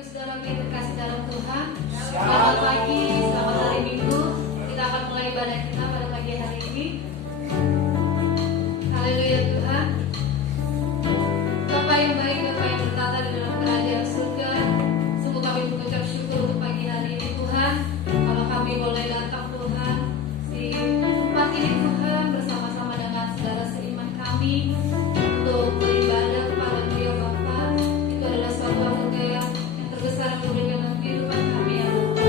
saudara yang terkasih dalam Tuhan. Selamat pagi, selamat hari Minggu. Kita akan mulai ibadah kita pada pagi hari ini. Haleluya Tuhan. Bapa yang baik, Bapa yang bertata di dalam kerajaan surga, sungguh kami mengucap syukur untuk pagi hari ini Tuhan. Kalau kami boleh datang Tuhan di tempat ini Tuhan bersama-sama dengan saudara seiman kami untuk beribadah kepada-Mu ya Bapa. Itu adalah suatu anugerah yang terbesar yang diberikan dalam kehidupan kami ya Bapa.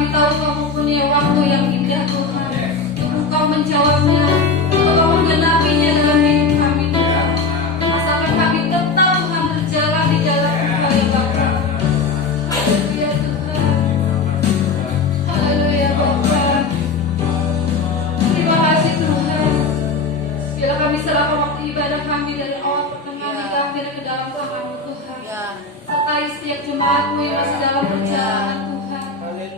kami tahu kamu punya waktu yang indah Tuhan, untuk Engkau menjawabnya, untuk Engkau menggenapinya dalam hidup kami Tuhan. Asalkan kami tetap Tuhan berjalan di jalan Engkau ya Bapa. Haleluya Tuhan. Haleluya Bapa. Terima kasih Tuhan. Bila kami serahkan waktu ibadah kami dari awal pertengahan hingga akhir ke dalam tangan-Mu Tuhan. Sertai setiap jemaat-Mu yang masih dalam perjalanan Tuhan,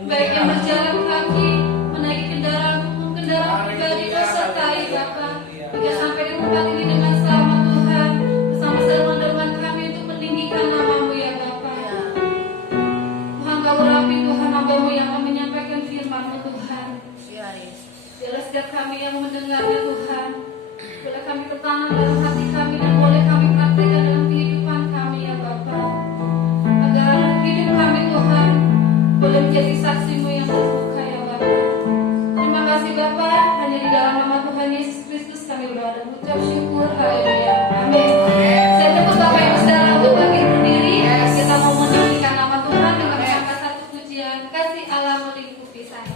baik yang berjalan kaki, menaiki kendaraan umum, kendaraan pribadi, Kau sertai Bapa, hingga sampai di tempat ini dengan selamat Tuhan, bersama-sama dengan kami untuk meninggikan nama-Mu ya Bapa. Tuhan Kau urapi Tuhan hamba-Mu yang akan menyampaikan firman-Mu Tuhan. Bila setiap kami yang mendengarnya Tuhan, boleh kami tertanam dalam hati kami dan boleh kami praktekkan dalam kehidupan kami ya Bapa. Agar hidup kami Tuhan boleh menjadi saksi-Mu yang terbuka ya Bapa. Terima kasih Bapa, hanya di dalam nama Tuhan Yesus Kristus kami berdoa dan mengucap syukur. Haleluya. Amin. Saya tepuk Bapak Ibu Saudara untuk bangkit berdiri. Kita mau menyanyikan nama Tuhan dengan mengangkat satu pujian, kasih Allah melingkupi saya.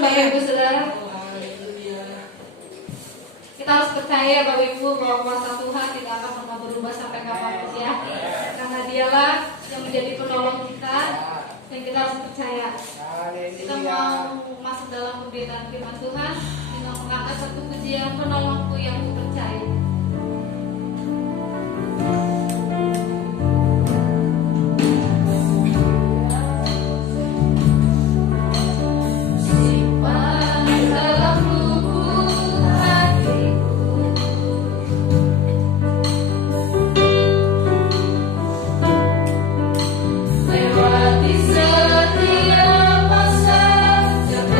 Bapak Ibu Saudara. Kita harus percaya Bapak Ibu bahwa kuasa Tuhan tidak akan pernah berubah sampai kapanpun ya. Karena Dialah yang menjadi penolong kita dan kita harus percaya. Kita mau masuk dalam pemberitaan firman Tuhan dengan mengangkat satu pujian penolongku yang ku percaya.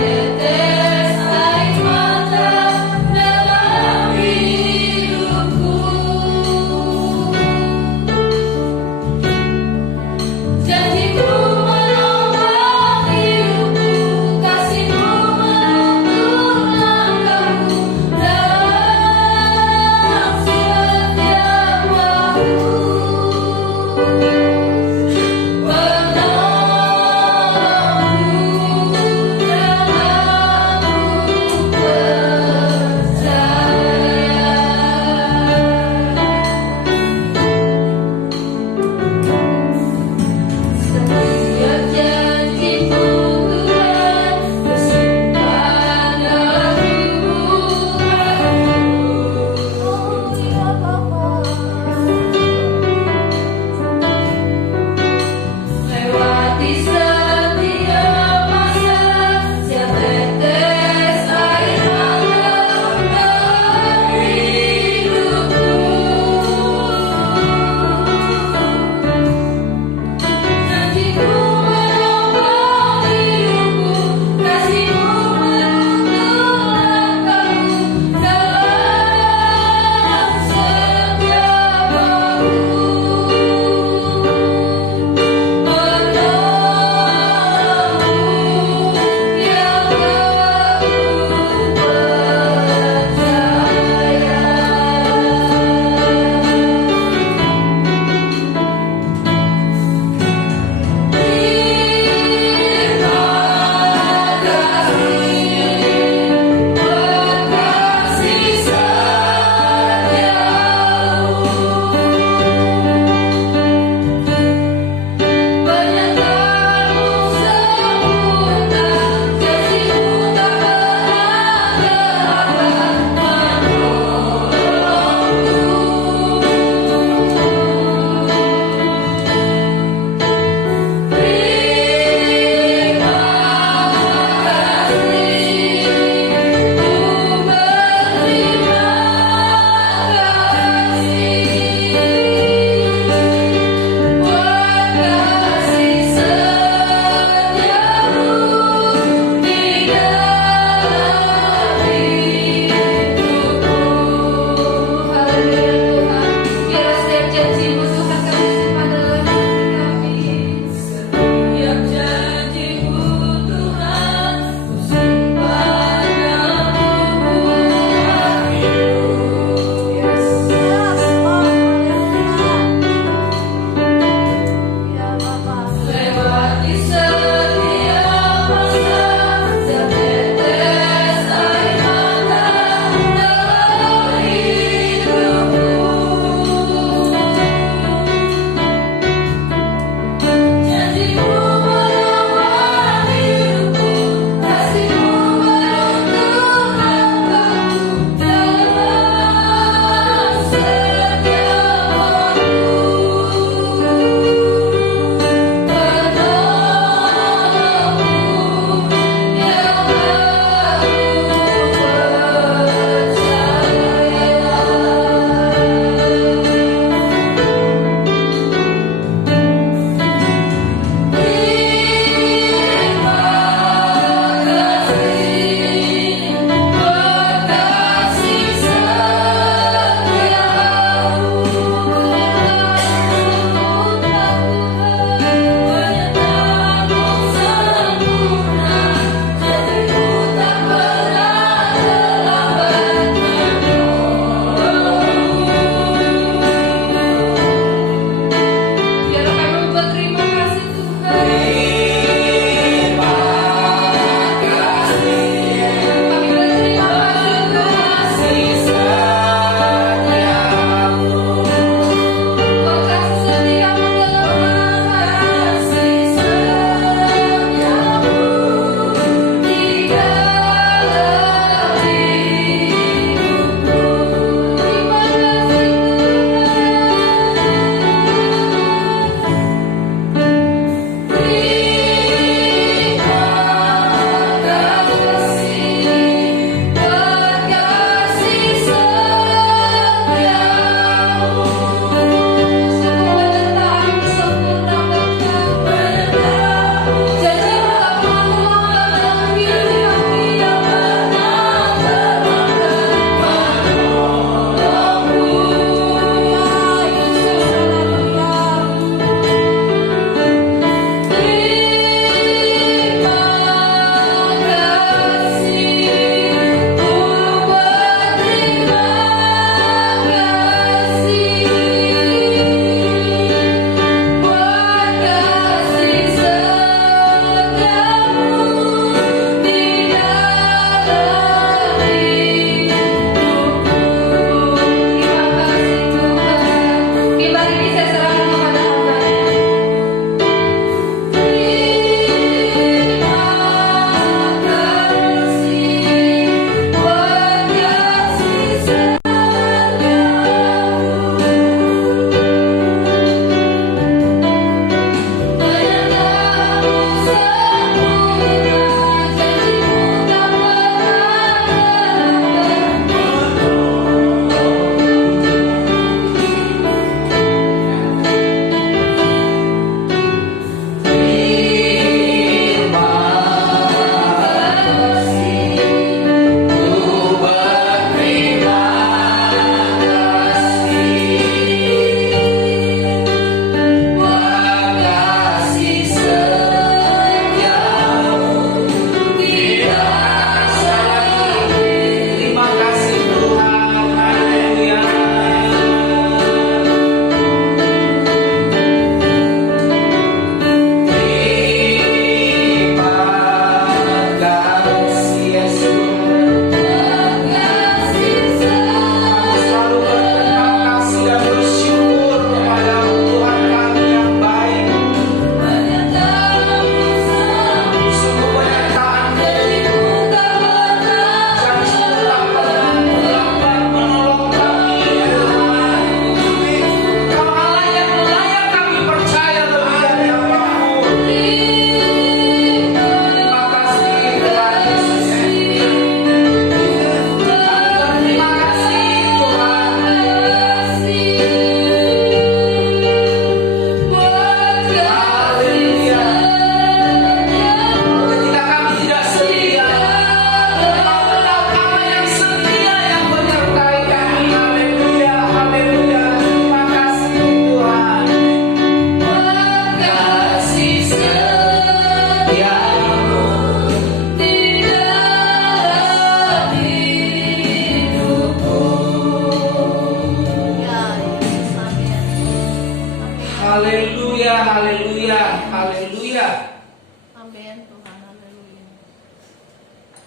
Tetes air mata dalam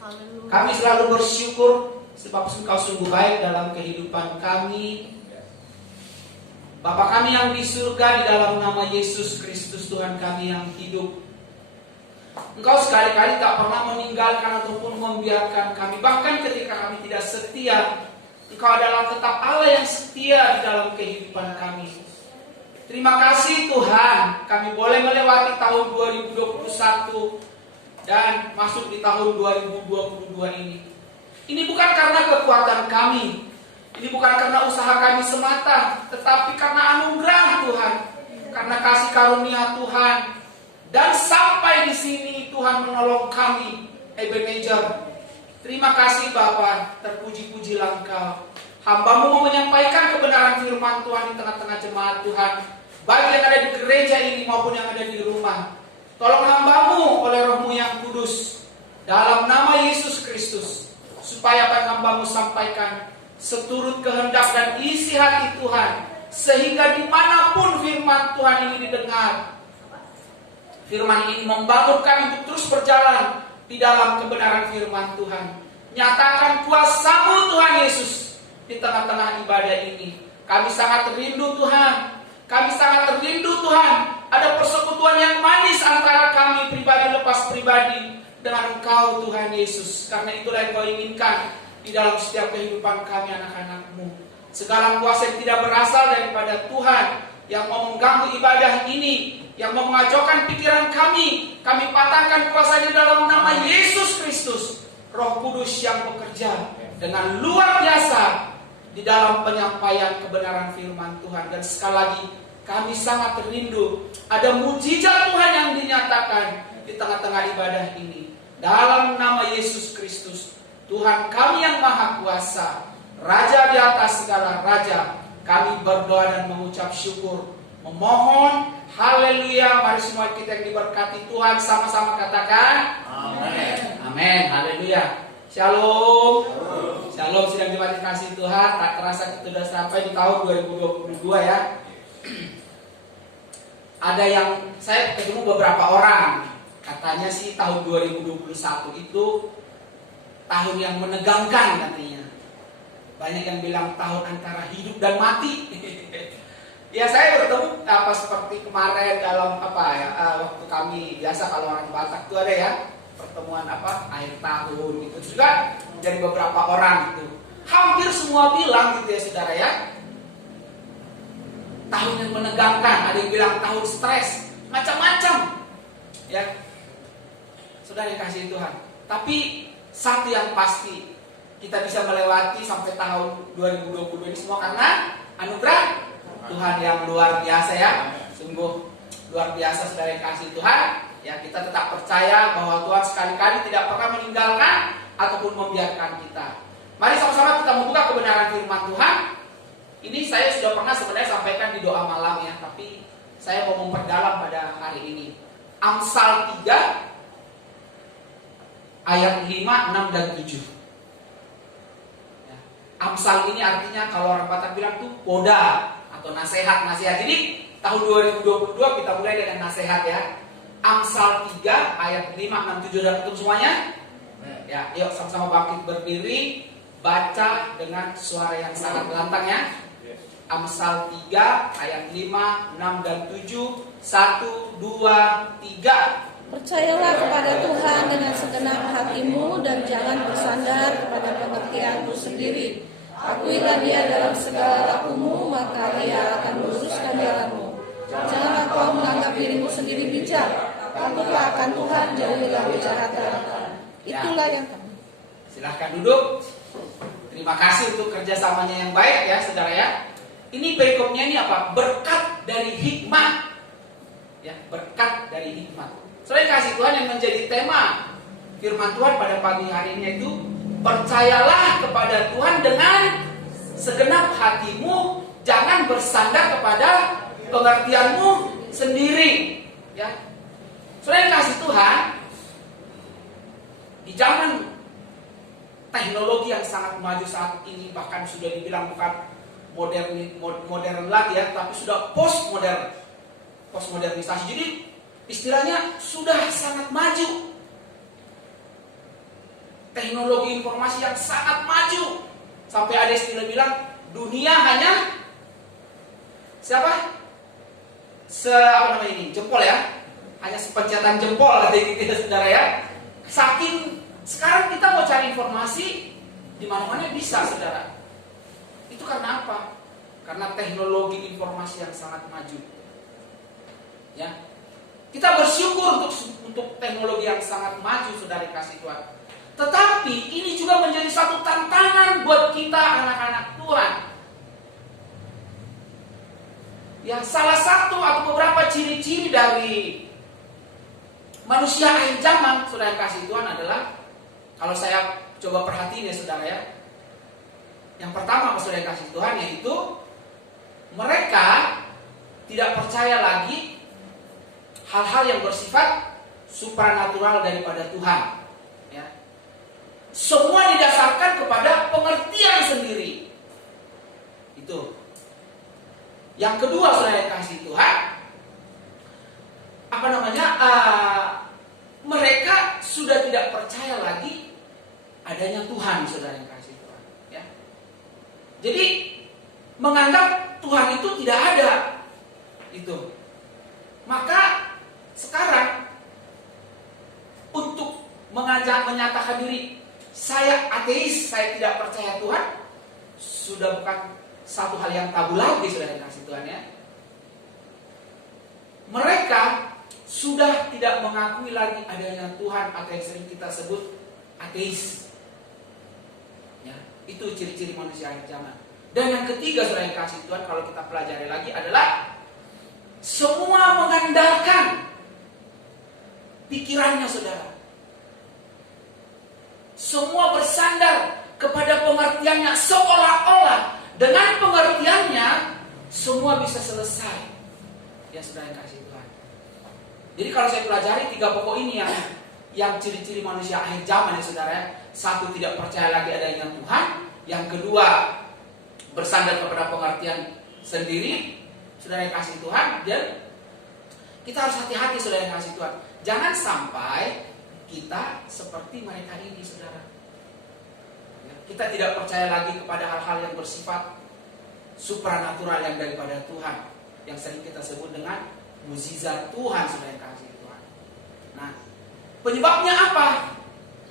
Haleluya. Kami selalu bersyukur sebab Engkau sungguh baik dalam kehidupan kami. Bapa kami yang di surga, di dalam nama Yesus Kristus Tuhan kami yang hidup, Engkau sekali-kali tak pernah meninggalkan ataupun membiarkan kami. Bahkan ketika kami tidak setia, Engkau adalah tetap Allah yang setia di dalam kehidupan kami. Terima kasih Tuhan, kami boleh melewati tahun 2021 dan masuk di tahun 2022 ini. Ini bukan karena kekuatan kami, ini bukan karena usaha kami semata, tetapi karena anugerah Tuhan, karena kasih karunia Tuhan. Dan sampai di sini Tuhan menolong kami, Ebenezer. Terima kasih Bapa, terpuji-pujilah Engkau. Hamba-Mu mau menyampaikan kebenaran firman Tuhan di tengah-tengah jemaat Tuhan, baik yang ada di gereja ini maupun yang ada di rumah. Tolong hamba-Mu oleh Roh-Mu yang kudus, dalam nama Yesus Kristus, supaya apa yang hamba-Mu sampaikan seturut kehendak dan isi hati Tuhan, sehingga dimanapun firman Tuhan ini didengar, firman ini membangun kami untuk terus berjalan di dalam kebenaran firman Tuhan. Nyatakan kuasa-Mu Tuhan Yesus di tengah-tengah ibadah ini. Kami sangat rindu Tuhan, kami sangat rindu Tuhan, ada persekutuan yang manis antara kami pribadi lepas pribadi dengan Engkau Tuhan Yesus. Karena itulah yang Kau inginkan di dalam setiap kehidupan kami anak-anak-Mu. Segala kuasa yang tidak berasal daripada Tuhan, yang mau mengganggu ibadah ini, yang mau mengacaukan pikiran kami patahkan kuasanya dalam nama Yesus Kristus. Roh Kudus yang bekerja dengan luar biasa di dalam penyampaian kebenaran firman Tuhan. Dan sekali lagi, kami sangat rindu ada mujizat Tuhan yang dinyatakan di tengah-tengah ibadah ini. Dalam nama Yesus Kristus, Tuhan kami yang Maha Kuasa, Raja di atas segala raja, kami berdoa dan mengucap syukur, memohon, haleluya. Mari semua kita yang diberkati Tuhan sama-sama katakan amin. Amin, haleluya. Shalom. Shalom, sidang jemaat kasih Tuhan. Tak terasa kita sudah sampai di tahun 2022 ya. Ada yang saya ketemu beberapa orang, katanya sih tahun 2021 itu tahun yang menegangkan katanya. Banyak yang bilang tahun antara hidup dan mati. Ya saya bertemu seperti kemarin dalam waktu kami biasa kalau orang Batak itu ada ya pertemuan akhir tahun gitu juga dari beberapa orang gitu. Hampir semua bilang gitu ya saudara ya, tahun yang menegangkan. Ada yang bilang tahun stres, macam-macam ya saudara yang kasih Tuhan. Tapi satu yang pasti, kita bisa melewati sampai tahun 2022 ini semua karena anugerah Tuhan yang luar biasa ya. Sungguh luar biasa saudara yang kasih Tuhan. Ya, kita tetap percaya bahwa Tuhan sekali-kali tidak pernah meninggalkan ataupun membiarkan kita. Mari sama-sama kita membuka kebenaran firman Tuhan. Ini saya sudah pernah sebenarnya sampaikan di doa malam ya, tapi saya mau memperdalam pada hari ini. Amsal 3 ayat 5, 6 dan 7. Ya. Amsal ini artinya kalau orang Batak bilang tuh poda atau nasihat. Jadi tahun 2022 kita mulai dengan nasihat ya. Amsal 3 ayat 5, 6, 7 dan ketemu semuanya? Ya, yuk sama-sama bangkit berdiri, baca dengan suara yang sangat lantang ya. Amsal 3 ayat 5, 6 dan 7. 1, 2, 3. Percayalah kepada Tuhan dengan segenap hatimu dan jangan bersandar kepada pengertianmu sendiri. Akuilah Dia dalam segala lakumu, maka Dia akan meluruskan jalanmu. Janganlah kau menganggap dirimu sendiri bijak. Takutlah akan Tuhan, jauhilah kejahatan. Itulah yang kami. Silahkan duduk. Terima kasih untuk kerjasamanya yang baik ya saudara ya. Ini perikopnya ini apa? Berkat dari hikmat. Ya, berkat dari hikmat. Saudara kasih Tuhan yang menjadi tema firman Tuhan pada pagi hari ini itu percayalah kepada Tuhan dengan segenap hatimu, jangan bersandar kepada pengertianmu sendiri. Ya, saudara kasih Tuhan, di zaman teknologi yang sangat maju saat ini, bahkan sudah dibilang bukan modern lagi ya, tapi sudah postmodernisasi. Jadi istilahnya sudah sangat maju. teknologi informasi yang sangat maju. Sampai ada istilah bilang dunia hanya jempol ya. Hanya sepencatan jempol katanya gitu ya saudara ya. Saking sekarang kita mau cari informasi di mana-mana bisa saudara. Itu karena apa? Karena teknologi informasi yang sangat maju. Ya. Kita bersyukur untuk teknologi yang sangat maju saudara kasih Tuhan. Tetapi ini juga menjadi satu tantangan buat kita anak-anak Tuhan. Ya, salah satu atau beberapa ciri-ciri dari manusia akhir zaman, saudara kasih Tuhan adalah, kalau saya coba perhatiin ya saudara ya, yang pertama saudara kasih Tuhan yaitu mereka tidak percaya lagi hal-hal yang bersifat supranatural daripada Tuhan. Ya. Semua didasarkan kepada pengertian sendiri. Itu. Yang kedua saudara kasih Tuhan, mereka sudah tidak percaya lagi adanya Tuhan saudara yang kasih Tuhan. Ya. Jadi menganggap Tuhan itu tidak ada. Itu. Maka sekarang untuk menyatakan diri saya ateis, saya tidak percaya Tuhan, sudah bukan satu hal yang tabu lagi saudara kasih Tuhan ya. Mereka sudah tidak mengakui lagi adanya Tuhan atau yang sering kita sebut ateis. Ya, itu ciri-ciri manusia akhir zaman. Dan yang ketiga saudara yang kasih Tuhan, kalau kita pelajari lagi adalah semua mengandalkan pikirannya saudara. Semua bersandar kepada pengertiannya, seolah-olah dengan pengertiannya semua bisa selesai. Ya saudara yang kasih Tuhan. Jadi kalau saya pelajari 3 pokok ini yang ciri-ciri manusia akhir zaman ya saudara. Satu, tidak percaya lagi adanya Tuhan. Yang kedua, bersandar kepada pengertian sendiri. Saudara yang kasih Tuhan. Dan kita harus hati-hati saudara yang kasih Tuhan. Jangan sampai kita seperti mereka ini saudara. Kita tidak percaya lagi kepada hal-hal yang bersifat supranatural yang daripada Tuhan, yang sering kita sebut dengan mukjizat Tuhan saudara yang kasih Tuhan. Nah, penyebabnya apa?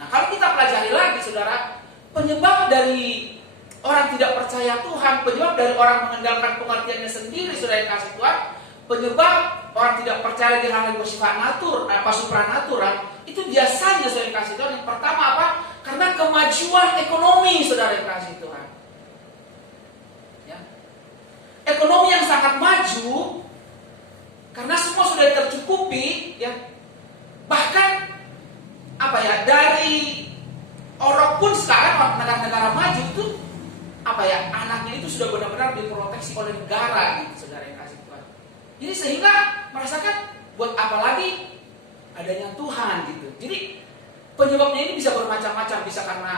Nah, kalau kita pelajari lagi saudara, penyebab dari orang tidak percaya Tuhan, penyebab dari orang mengandalkan pengertiannya sendiri saudara yang kasih Tuhan, penyebab orang tidak percaya lagi hal yang bersifat supranatural, itu biasanya saudara yang kasih Tuhan. Yang pertama apa? Karena kemajuan ekonomi saudara yang kasih Tuhan. Ya. Ekonomi yang sangat maju, karena semua sudah tercukupi, ya. Bahkan dari Eropa pun sekarang negara-negara maju itu anaknya itu sudah benar-benar diproteksi oleh negara gitu saudara yang kasih Tuhan. Jadi sehingga merasakan buat apa lagi adanya Tuhan gitu. Jadi penyebabnya ini bisa bermacam-macam, bisa karena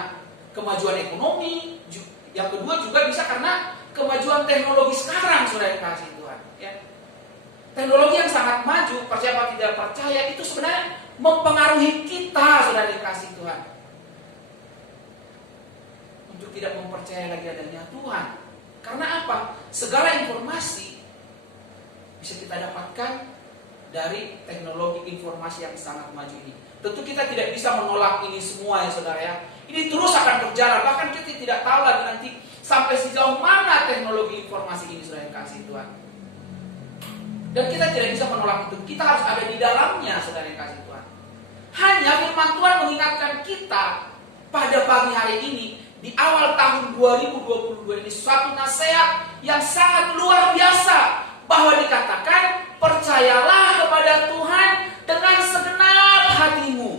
kemajuan ekonomi, yang kedua juga bisa karena kemajuan teknologi sekarang saudara yang kasih Tuhan. Ya. Teknologi yang sangat maju, percaya atau tidak percaya, itu sebenarnya mempengaruhi kita saudara yang kasih Tuhan. Untuk tidak mempercayai lagi adanya Tuhan. Karena apa? Segala informasi bisa kita dapatkan dari teknologi informasi yang sangat maju ini. Tentu kita tidak bisa menolak ini semua ya saudara ya. Ini terus akan berjalan. Bahkan kita tidak tahu lagi nanti sampai sejauh mana teknologi informasi ini saudara yang kasih Tuhan. Dan kita tidak bisa menolak itu. Kita harus ada di dalamnya saudara yang kasih Tuhan. Hanya firman Tuhan mengingatkan kita pada pagi hari ini, di awal tahun 2022 ini, suatu nasihat yang sangat luar biasa, bahwa dikatakan percayalah kepada Tuhan dengan segenap hatimu.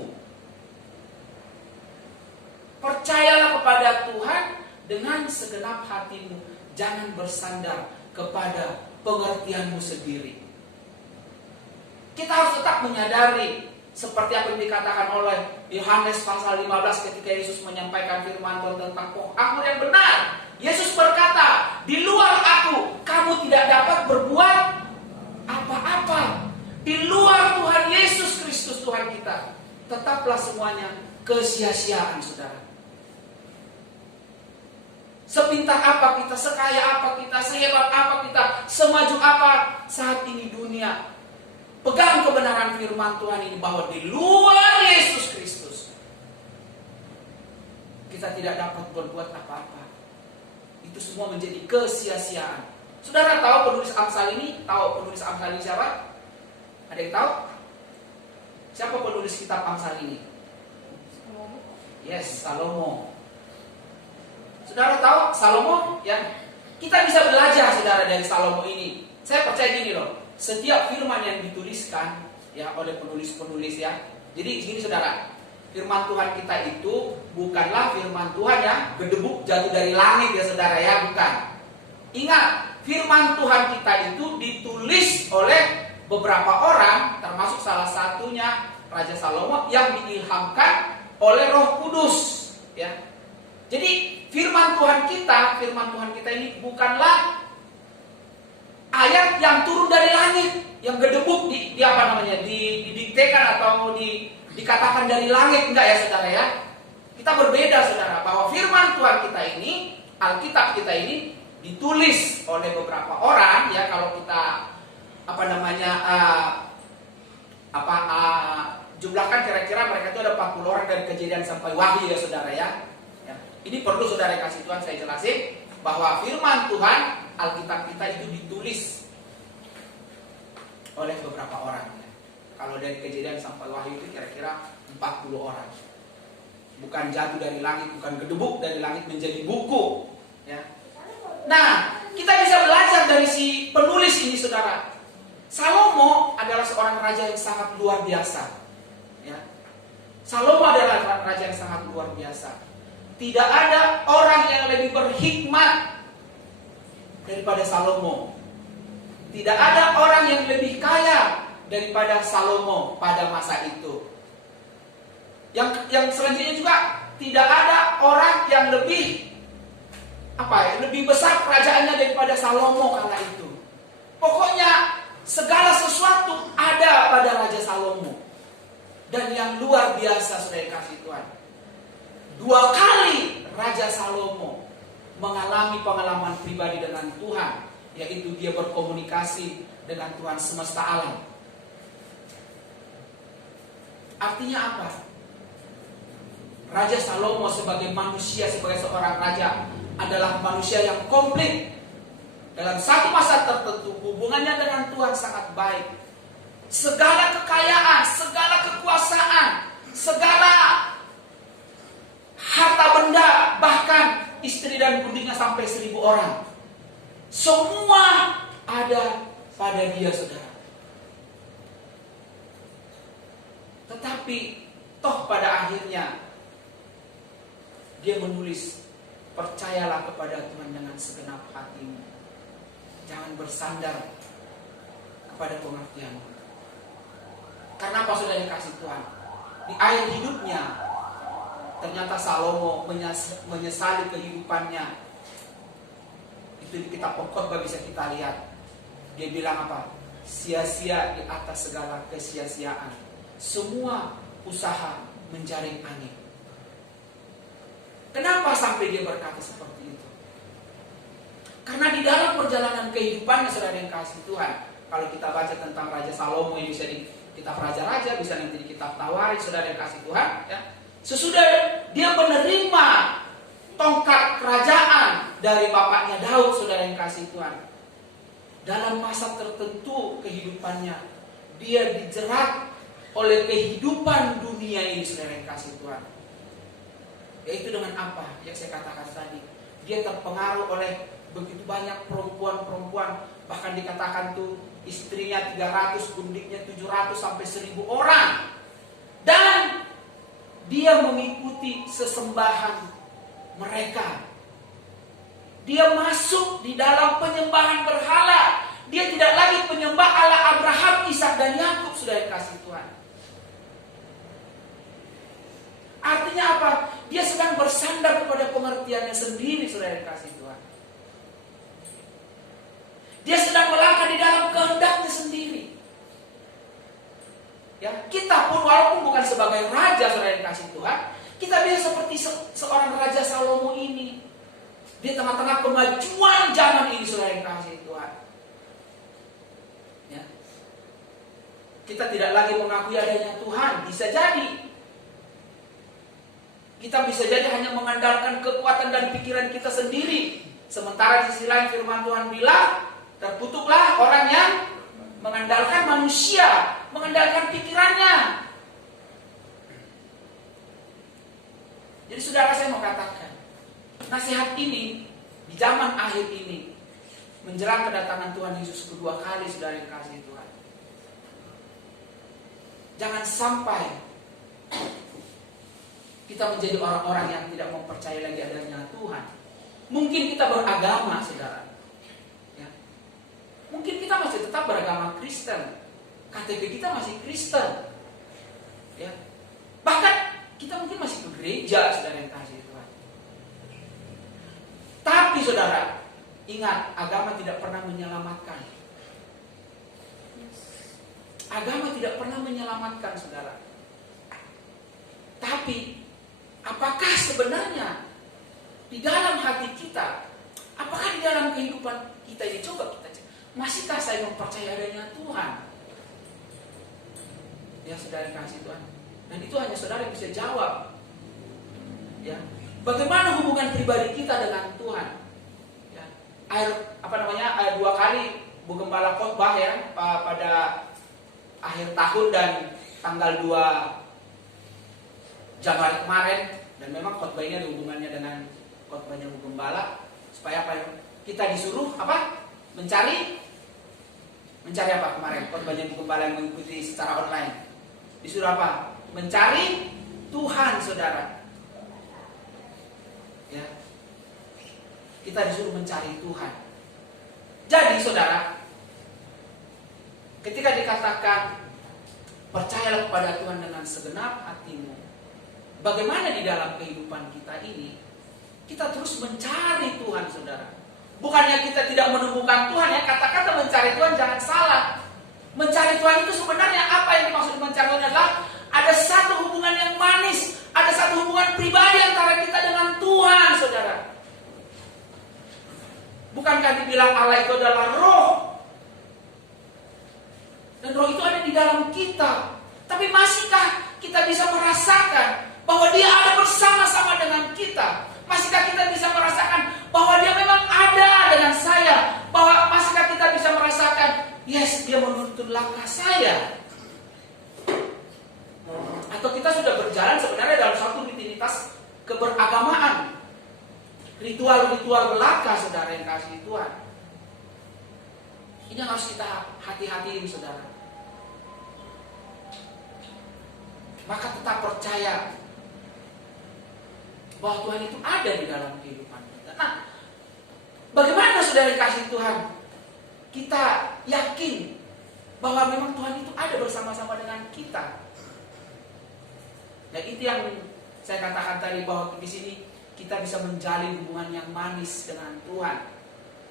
Percayalah kepada Tuhan dengan segenap hatimu. Jangan bersandar kepada pengertianmu sendiri. Kita harus tetap menyadari seperti apa yang dikatakan oleh Yohanes pasal 15 ketika Yesus menyampaikan firman Tuhan tentang pohon anggur yang benar. Yesus berkata, di luar aku, kamu tidak dapat berbuat apa-apa. Di luar Tuhan Yesus Kristus Tuhan kita, tetaplah semuanya kesia-siaan, saudara. Sepintar apa kita, sekaya apa kita, sehebat apa kita, semaju apa saat ini dunia, pegang kebenaran firman Tuhan ini bahwa di luar Yesus Kristus kita tidak dapat berbuat apa-apa. Itu semua menjadi kesia-siaan. Saudara tahu penulis Amsal ini? Tahu penulis Amsal ini siapa? Ada yang tahu? Siapa penulis kitab Amsal ini? Yes, Salomo. Saudara tahu Salomo? Ya, kita bisa belajar, saudara, dari Salomo ini. Saya percaya gini loh, setiap firman yang dituliskan ya oleh penulis-penulis ya. Jadi gini, saudara, firman Tuhan kita itu bukanlah firman Tuhan yang gedebuk jatuh dari langit ya, saudara ya, bukan. Ingat, firman Tuhan kita itu ditulis oleh beberapa orang, termasuk salah satunya Raja Salomo yang diilhamkan oleh Roh Kudus ya. Jadi firman Tuhan kita ini bukanlah ayat yang turun dari langit, yang gedebuk di apa namanya, didiktekan atau dikatakan dari langit, enggak ya, saudara ya. Kita berbeda, saudara, bahwa firman Tuhan kita ini, Alkitab kita ini ditulis oleh beberapa orang ya. Kalau kita apa namanya jumlahkan, kira-kira mereka itu ada 40 orang dari Kejadian sampai Wahyu ya, saudara ya. Ini perlu saudara kasih Tuhan saya jelasin bahwa firman Tuhan Alkitab kita itu ditulis oleh beberapa orang. Kalau dari Kejadian sampai Wahyu itu kira-kira 40 orang. Bukan jatuh dari langit, bukan gedebuk dari langit menjadi buku ya. Nah, kita bisa belajar dari si penulis ini, saudara. Salomo adalah seorang raja yang sangat luar biasa ya. Salomo adalah raja yang sangat luar biasa. Tidak ada orang yang lebih berhikmat daripada Salomo. Tidak ada orang yang lebih kaya daripada Salomo pada masa itu. Yang selanjutnya juga tidak ada orang yang lebih lebih besar kerajaannya daripada Salomo kala itu. Pokoknya segala sesuatu ada pada Raja Salomo. Dan yang luar biasa, saudara kasih Tuhan, 2 kali Raja Salomo mengalami pengalaman pribadi dengan Tuhan, yaitu dia berkomunikasi dengan Tuhan semesta alam. Artinya apa? Raja Salomo sebagai manusia, sebagai seorang raja adalah manusia yang komplit. Dalam satu masa tertentu hubungannya dengan Tuhan sangat baik. Segala kekayaan, segala kekuasaan, segala harta benda, bahkan istri dan bundinya sampai 1000 orang, semua ada pada dia, saudara. Tetapi toh pada akhirnya dia menulis, percayalah kepada Tuhan dengan segenap hatimu, jangan bersandar kepada pengertianmu. Karena apa, saudara yang kasih Tuhan? Di akhir hidupnya ternyata Salomo menyesali kehidupannya. Itu di kitab Pengkhotbah bisa kita lihat. Dia bilang apa? Sia-sia di atas segala kesia-siaan, semua usaha menjaring angin. Kenapa sampai dia berkata seperti itu? Karena di dalam perjalanan kehidupannya, saudara yang kasih Tuhan, kalau kita baca tentang Raja Salomo yang bisa di kitab Raja-Raja, bisa nanti di kitab Tawarik, saudara yang kasih Tuhan ya. Sesudah dia menerima tongkat kerajaan dari bapaknya Daud, saudara yang kasih Tuhan, dalam masa tertentu kehidupannya dia dijerat oleh kehidupan dunia ini, saudara yang kasih Tuhan. Yaitu dengan apa? Yang saya katakan tadi, dia terpengaruh oleh begitu banyak perempuan-perempuan, bahkan dikatakan tuh istrinya 300, bundiknya 700 sampai 1000 orang. Dan dia mengikuti sesembahan mereka. Dia masuk di dalam penyembahan berhala. Dia tidak lagi penyembah Allah Abraham, Ishak dan Yakub, sudah dikasih Tuhan. Artinya apa? Dia sedang bersandar kepada pengertiannya sendiri, saudara yang kasih Tuhan. Dia sedang melangkah di dalam kehendaknya sendiri. Ya, kita pun walaupun bukan sebagai raja, saudara yang kasih Tuhan, kita bisa seperti seorang Raja Salomo ini. Di tengah-tengah kemajuan zaman ini, saudara yang kasih Tuhan. Ya. Kita tidak lagi mengakui adanya Tuhan. Bisa jadi kita bisa jadi hanya mengandalkan kekuatan dan pikiran kita sendiri. Sementara di sisi lain firman Tuhan bilang, terkutuklah orang yang mengandalkan manusia, mengandalkan pikirannya. Jadi saudara, saya mau katakan, nasihat ini di zaman akhir ini, menjelang kedatangan Tuhan Yesus kedua kali, saudara yang kasih Tuhan, jangan sampai kita menjadi orang-orang yang tidak mempercayai lagi adanya Tuhan. Mungkin kita beragama, saudara, ya. Mungkin kita masih tetap beragama Kristen, KTP kita masih Kristen, ya. Bahkan kita mungkin masih ke gereja, saudara yang kasih Tuhan. Tapi saudara, ingat, agama tidak pernah menyelamatkan. Agama tidak pernah menyelamatkan, saudara. Tapi apakah sebenarnya di dalam hati kita, apakah di dalam kehidupan kita ini, coba kita cek, masihkah saya mempercayai adanya Tuhan? Ya, saudara yang kasih Tuhan. Dan itu hanya saudara yang bisa jawab. Ya, bagaimana hubungan pribadi kita dengan Tuhan? Ya, dua kali Bu Gembala khotbah ya pada akhir tahun dan tanggal 2 Januari kemarin, dan memang khotbah ini ada hubungannya dengan khotbahnya Bu Gembala, supaya apa? Kita disuruh apa? Mencari apa kemarin khotbahnya Bu Gembala yang mengikuti secara online. Disuruh apa? Mencari Tuhan, saudara. Ya. Kita disuruh mencari Tuhan. Jadi, saudara, ketika dikatakan percayalah kepada Tuhan dengan segenap hatimu, bagaimana di dalam kehidupan kita ini kita terus mencari Tuhan, saudara. Bukannya kita tidak menemukan Tuhan, ya. Kata-kata mencari Tuhan jangan salah. Mencari Tuhan itu sebenarnya apa yang dimaksud mencari Tuhan adalah ada satu hubungan yang manis, ada satu hubungan pribadi antara kita dengan Tuhan, saudara. Bukankah dibilang Allah itu adalah roh? Dan roh itu ada di dalam kita. Tapi masihkah kita bisa merasakan bahwa dia ada bersama-sama dengan kita? Masihkah kita bisa merasakan bahwa dia memang ada dengan saya? Bahwa masihkah kita bisa merasakan, yes, dia menuntun langkah saya? Atau kita sudah berjalan sebenarnya dalam satu rutinitas keberagamaan, ritual-ritual belaka, saudara yang kasih Tuhan. Ini yang harus kita hati-hatiin, saudara. Maka tetap percaya bahwa Tuhan itu ada di dalam kehidupan kita. Nah, bagaimana saudara yang kasih Tuhan kita yakin bahwa memang Tuhan itu ada bersama-sama dengan kita? Dan itu yang saya katakan tadi, bahwa di sini kita bisa menjalin hubungan yang manis dengan Tuhan.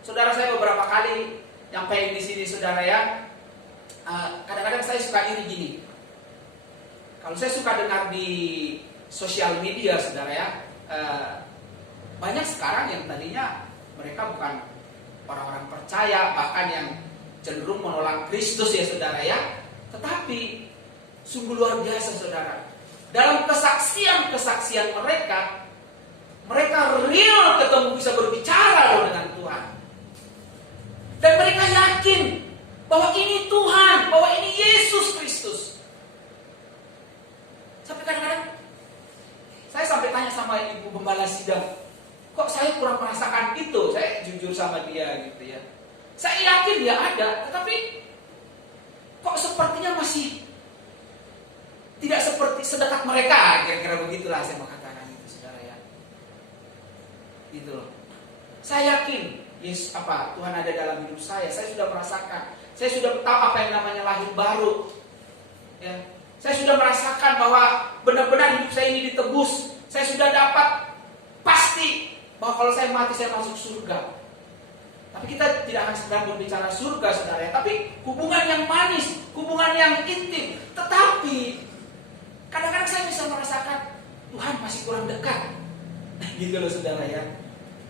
Saudara, saya beberapa kali nyampein di sini, saudara, ya. Kadang-kadang saya suka iri gini. Kalau saya suka dengar di sosial media, saudara, ya, banyak sekarang yang tadinya mereka bukan orang-orang percaya, bahkan yang cenderung menolak Kristus, ya, saudara, ya. Tetapi sungguh luar biasa, saudara. Dalam kesaksian mereka real ketemu, bisa berbicara loh dengan Tuhan. Dan mereka yakin bahwa ini Tuhan, bahwa ini Yesus Kristus. Sampai kadang-kadang saya sampai tanya sama ibu gembala sidang, kok saya kurang merasakan itu? Saya jujur sama dia gitu, ya. Saya yakin dia ada, tetapi kok sepertinya masih tidak seperti sedekat mereka, kira-kira begitulah saya mau katakan itu, saudara, ya. Gitu loh. Saya yakin Tuhan ada dalam hidup saya. Saya sudah merasakan. Saya sudah tahu apa yang namanya lahir baru. Ya. Saya sudah merasakan bahwa benar-benar hidup saya ini ditebus. Saya sudah dapat pasti bahwa kalau saya mati saya masuk surga. Tapi kita tidak hanya sedang berbicara surga, saudara, tapi hubungan yang manis, hubungan yang intim. Tetapi kadang-kadang saya bisa merasakan Tuhan masih kurang dekat. Gitu loh, saudara ya.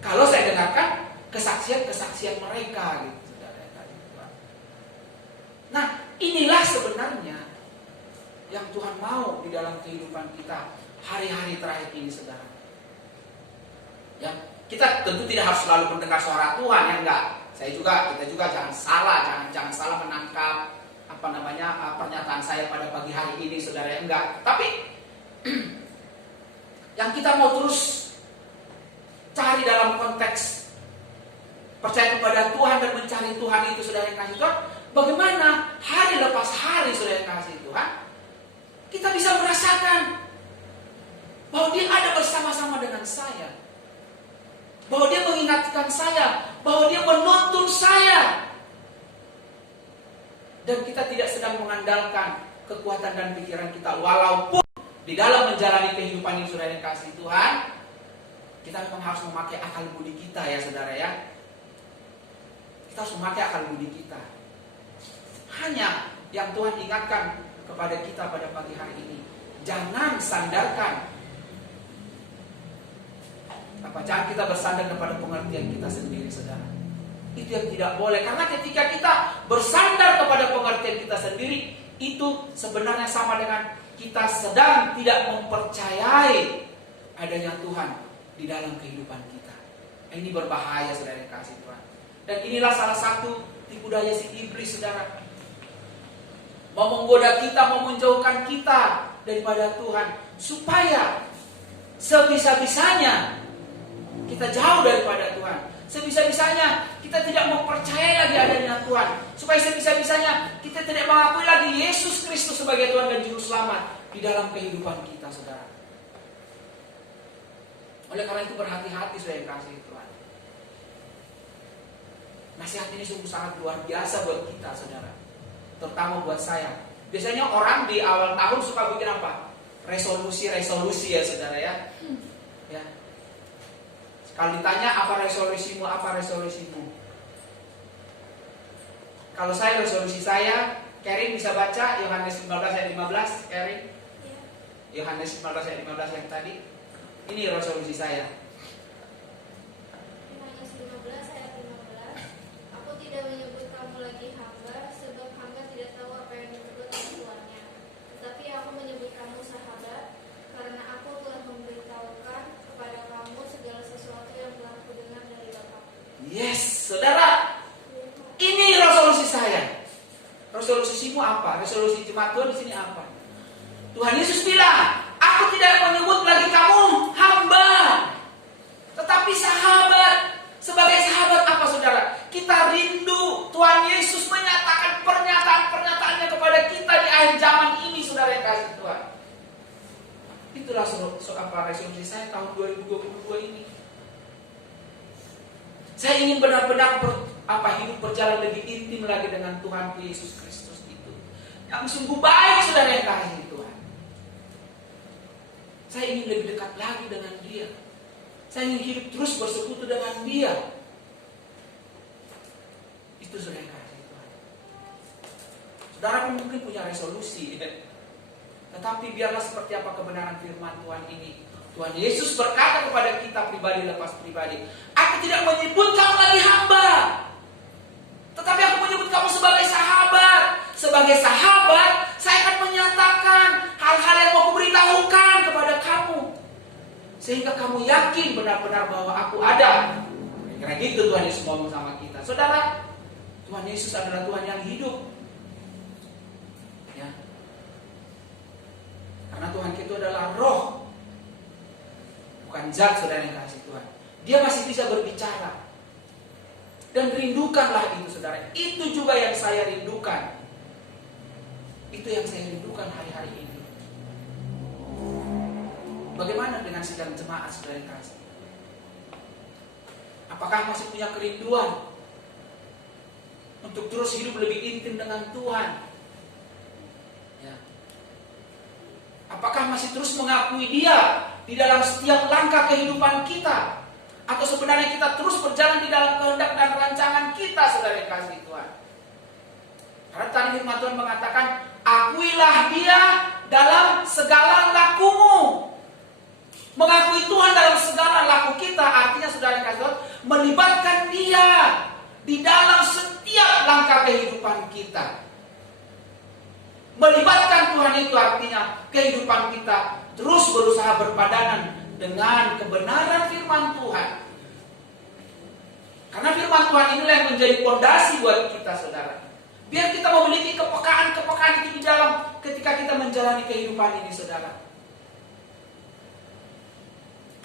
Kalau saya dengarkan kesaksian-kesaksian mereka, gitu, saudara. Nah, inilah sebenarnya yang Tuhan mau di dalam kehidupan kita hari-hari terakhir ini, saudara. Ya, kita tentu tidak harus selalu mendengar suara Tuhan, ya enggak. Kita juga jangan salah menangkap pernyataan saya pada pagi hari ini, saudara, ya enggak. Tapi yang kita mau terus cari dalam konteks percaya kepada Tuhan dan mencari Tuhan itu, saudara yang kasih Tuhan, bagaimana hari lepas hari, saudara yang kasih Tuhan, kita bisa merasakan bahwa Dia ada bersama-sama dengan saya, bahwa Dia mengingatkan saya, bahwa Dia menuntun saya, dan kita tidak sedang mengandalkan kekuatan dan pikiran kita. Walaupun di dalam menjalani kehidupan yang sudah dikasih Tuhan, kita memang harus memakai akal budi kita, ya saudara ya. Kita harus memakai akal budi kita. Hanya yang Tuhan ingatkan kepada kita pada pagi hari ini, jangan sandarkan jangan kita bersandar kepada pengertian kita sendiri, saudara. Itu yang tidak boleh, karena ketika kita bersandar kepada pengertian kita sendiri, itu sebenarnya sama dengan kita sedang tidak mempercayai adanya Tuhan di dalam kehidupan kita. Ini berbahaya, saudara yang kasih Tuhan. Dan inilah salah satu tipu daya si iblis, saudara. Mau menggoda kita, mau menjauhkan kita daripada Tuhan, supaya sebisa-bisanya kita jauh daripada Tuhan. Sebisa-bisanya kita tidak mempercayai lagi adanya Tuhan. Supaya sebisa-bisanya kita tidak mengakui lagi Yesus Kristus sebagai Tuhan dan Juru Selamat di dalam kehidupan kita, saudara. Oleh karena itu berhati-hati, saudara yang kasih Tuhan. Nasihat ini sungguh sangat luar biasa buat kita, saudara. Terutama buat saya. Biasanya orang di awal tahun suka bikin apa? Resolusi ya, saudara ya. Ya. Kalau ditanya apa resolusimu? Kalau saya, resolusi saya, Karen bisa baca Yohanes 15 ayat 15, Karen? Ya. Yohanes 15 ayat 15 yang tadi. Ini resolusi saya. Yohanes 15 ayat 15. Aku tidak menyebut kamu lagi hamba, sebab hamba tidak tahu apa yang disebut oleh tuannya. Tetapi aku menyebut kamu sahabat, karena aku telah memberitahukan kepada kamu segala sesuatu yang telah kudengar dari Bapa. Yes, saudara. Ini resolusi saya. Resolusimu apa? Resolusi jemaat Tuhan di sini apa? Tuhan Yesus bilang, aku tidak menyebut lagi kamu hamba, tetapi sahabat. Sebagai sahabat apa, saudara? Kita rindu Tuhan Yesus menyatakan pernyataan-pernyataannya kepada kita di akhir zaman ini, saudara yang kasih Tuhan. Itulah resolusi saya tahun 2022 ini. Saya ingin benar-benar hidup berjalan lebih intim lagi dengan Tuhan Yesus Kristus itu, yang sungguh baik, saudara yang kasih Tuhan. Saya ingin lebih dekat lagi dengan Dia. Saya ingin hidup terus bersekutu dengan Dia. Itu, saudara yang kasih Tuhan. Saudara pun mungkin punya resolusi, tetapi biarlah seperti apa kebenaran firman Tuhan ini. Tuhan Yesus berkata kepada kita pribadi lepas pribadi, aku tidak menyebut kamu lagi hamba, tetapi aku menyebut kamu sebagai sahabat. Sebagai sahabat, saya akan menyatakan hal-hal yang mau kuberitahukan kepada kamu, sehingga kamu yakin benar-benar bahwa aku ada. Kira-kira gitu Tuhan Yesus ngomong sama kita. Saudara, Tuhan Yesus adalah Tuhan yang hidup. Ya. Karena Tuhan kita adalah roh, bukan zat, saudara yang kasih Tuhan. Dia masih bisa berbicara. Dan rindukanlah itu, saudara. Itu juga yang saya rindukan. Itu yang saya rindukan hari-hari ini. Bagaimana dengan sidang jemaat, saudara yang kasih? Apakah masih punya kerinduan untuk terus hidup lebih intim dengan Tuhan? Ya. Apakah masih terus mengakui Dia di dalam setiap langkah kehidupan kita? Atau sebenarnya kita terus berjalan di dalam kehendak dan rancangan kita, saudara yang kasih Tuhan? Karena tadi firman Tuhan mengatakan, akuilah Dia dalam segala lakumu. Mengakui Tuhan dalam segala laku kita artinya, saudara yang kasih Tuhan, melibatkan Dia di dalam setiap langkah kehidupan kita. Melibatkan Tuhan itu artinya kehidupan kita terus berusaha berpadanan dengan kebenaran firman Tuhan. Karena firman Tuhan inilah yang menjadi fondasi buat kita, saudara. Biar kita memiliki kepekaan-kepekaan itu di dalam ketika kita menjalani kehidupan ini, saudara.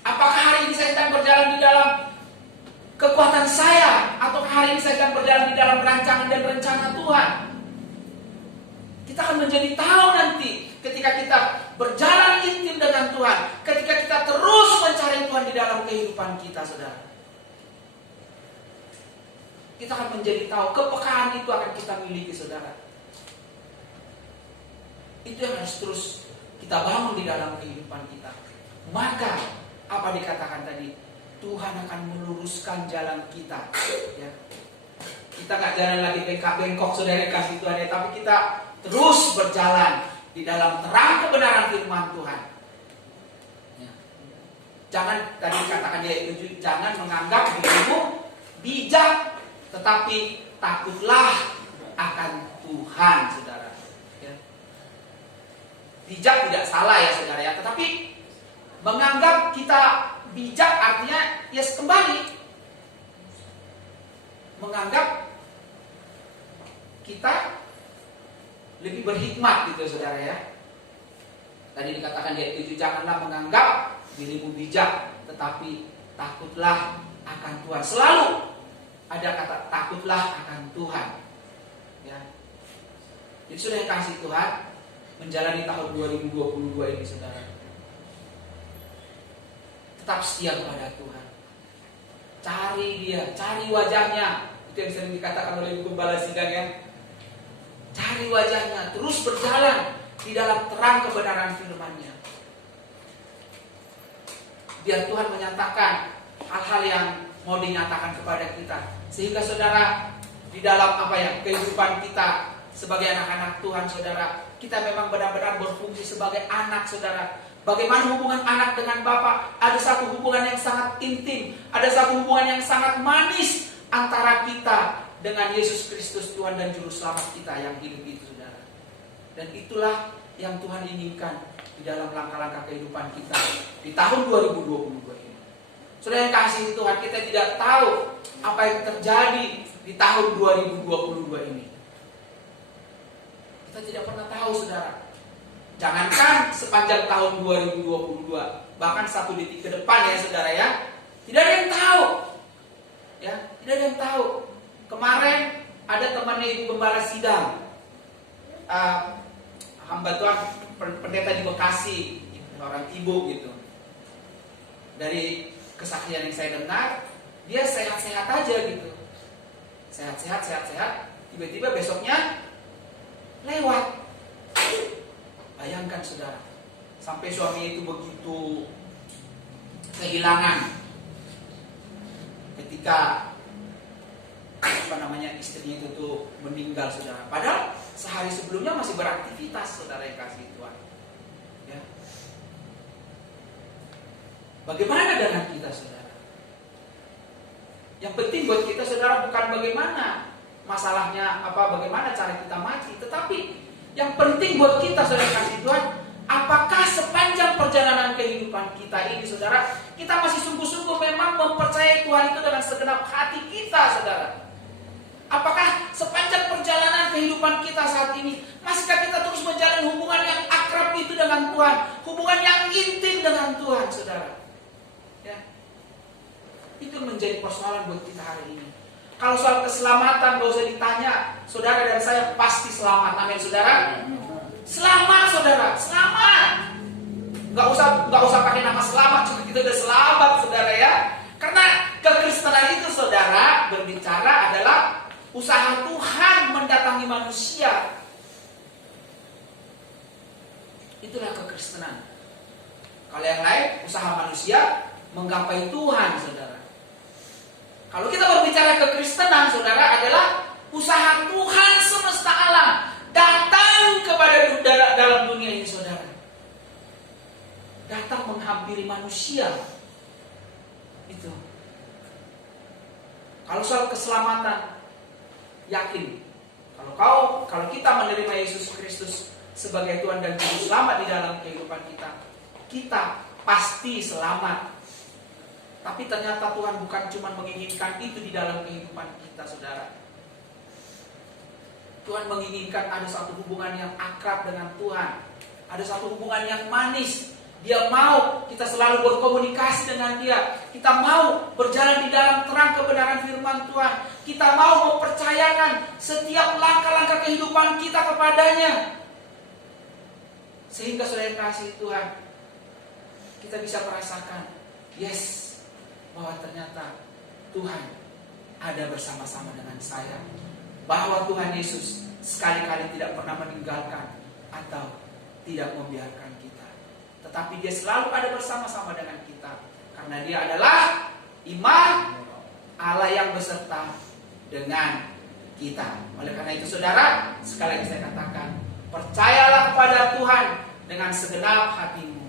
Apakah hari ini saya sedang berjalan di dalam kekuatan saya, atau hari ini saya sedang berjalan di dalam rancangan dan rencana Tuhan? Kita akan menjadi tahu nanti ketika kita berjalan intim dengan Tuhan, ketika kita terus mencari Tuhan di dalam kehidupan kita, saudara. Kita akan menjadi tahu, kepekaan itu akan kita miliki, saudara. Itu yang harus terus kita bangun di dalam kehidupan kita. Maka apa dikatakan tadi? Tuhan akan meluruskan jalan kita, ya. Kita nggak jalan lagi bengkok, saudara kasih Tuhan, ya, tapi kita terus berjalan di dalam terang kebenaran firman Tuhan. Ya. Jangan, tadi dikatakan dia itu, jangan menganggap dirimu bijak, tetapi takutlah akan Tuhan, saudara. Ya. Bijak tidak salah, ya saudara, ya, tetapi menganggap kita bijak artinya ya kembali menganggap kita lebih berhikmat, gitu saudara, ya. Tadi dikatakan di ayat 7, janganlah menganggap dirimu bijak, tetapi takutlah akan Tuhan. Selalu ada kata takutlah akan Tuhan, ya. Jadi sudah yang kasih Tuhan menjalani tahun 2022 ini, saudara, tetap setia kepada Tuhan. Cari Dia, cari wajahnya. Itu yang sering dikatakan oleh Gembala Sidang, ya. Cari wajahnya, terus berjalan di dalam terang kebenaran firman-Nya. Biar Tuhan menyatakan hal-hal yang mau dinyatakan kepada kita, sehingga saudara di dalam kehidupan kita sebagai anak-anak Tuhan, saudara, kita memang benar-benar berfungsi sebagai anak, saudara. Bagaimana hubungan anak dengan Bapa? Ada satu hubungan yang sangat intim, ada satu hubungan yang sangat manis antara kita dengan Yesus Kristus, Tuhan dan Juru Selamat kita yang hidup itu, saudara. Dan itulah yang Tuhan inginkan di dalam langkah-langkah kehidupan kita di tahun 2022 ini. Saudara yang kasih Tuhan, kita tidak tahu apa yang terjadi di tahun 2022 ini. Kita tidak pernah tahu, saudara. Jangankan sepanjang tahun 2022, bahkan 1 detik ke depan, ya saudara, ya. Tidak ada yang tahu. Ya, tidak ada yang tahu. Kemarin ada temannya Ibu Gembala Sidang, hamba Tuhan, pendeta di Bekasi, orang ibu gitu. Dari kesaksian yang saya dengar, dia sehat-sehat aja gitu. Sehat-sehat. Tiba-tiba besoknya lewat. Bayangkan, saudara, sampai suami itu begitu kehilangan ketika istrinya itu tuh meninggal, saudara. Padahal sehari sebelumnya masih beraktivitas, saudara yang kasih Tuhan. Ya. Bagaimana dengan kita, saudara? Yang penting buat kita, saudara, bukan bagaimana masalahnya, bagaimana cara kita mati, tetapi yang penting buat kita, saudara yang kasih Tuhan, apakah sepanjang perjalanan kehidupan kita ini, saudara, kita masih sungguh-sungguh memang mempercayai Tuhan itu dengan segenap hati kita, saudara? Apakah sepanjang perjalanan kehidupan kita saat ini, masihkah kita terus menjalin hubungan yang akrab itu dengan Tuhan, hubungan yang intim dengan Tuhan, saudara? Ya. Itu menjadi persoalan buat kita hari ini. Kalau soal keselamatan, gak usah ditanya, saudara dan saya pasti selamat. Amin, saudara. Selamat, saudara, selamat. Gak usah pakai nama selamat, cuma kita udah selamat, saudara, ya. Karena kekristenan itu, saudara, berbicara adalah usaha Tuhan mendatangi manusia. Itulah kekristenan. Kalau yang lain, usaha manusia menggapai Tuhan, saudara. Kalau kita berbicara kekristenan, saudara, adalah usaha Tuhan semesta alam datang kepada dalam dunia ini, saudara. Datang menghampiri manusia. Itu. Kalau soal keselamatan, yakin. Kalau kita menerima Yesus Kristus sebagai Tuhan dan Juru Selamat di dalam kehidupan kita, kita pasti selamat. Tapi ternyata Tuhan bukan cuma menginginkan itu di dalam kehidupan kita, saudara. Tuhan menginginkan ada satu hubungan yang akrab dengan Tuhan. Ada satu hubungan yang manis. Dia mau kita selalu berkomunikasi dengan Dia. Kita mau berjalan di dalam terang kebenaran firman Tuhan. Kita mau mempercayakan setiap langkah-langkah kehidupan kita kepadanya. Sehingga saudara kasih Tuhan, kita bisa merasakan, yes, bahwa ternyata Tuhan ada bersama-sama dengan saya. Bahwa Tuhan Yesus sekali-kali tidak pernah meninggalkan atau tidak membiarkan kita. Tetapi Dia selalu ada bersama-sama dengan kita. Karena Dia adalah Imam Allah yang beserta dengan kita. Oleh karena itu saudara, sekali lagi saya katakan, percayalah kepada Tuhan dengan segenap hatimu.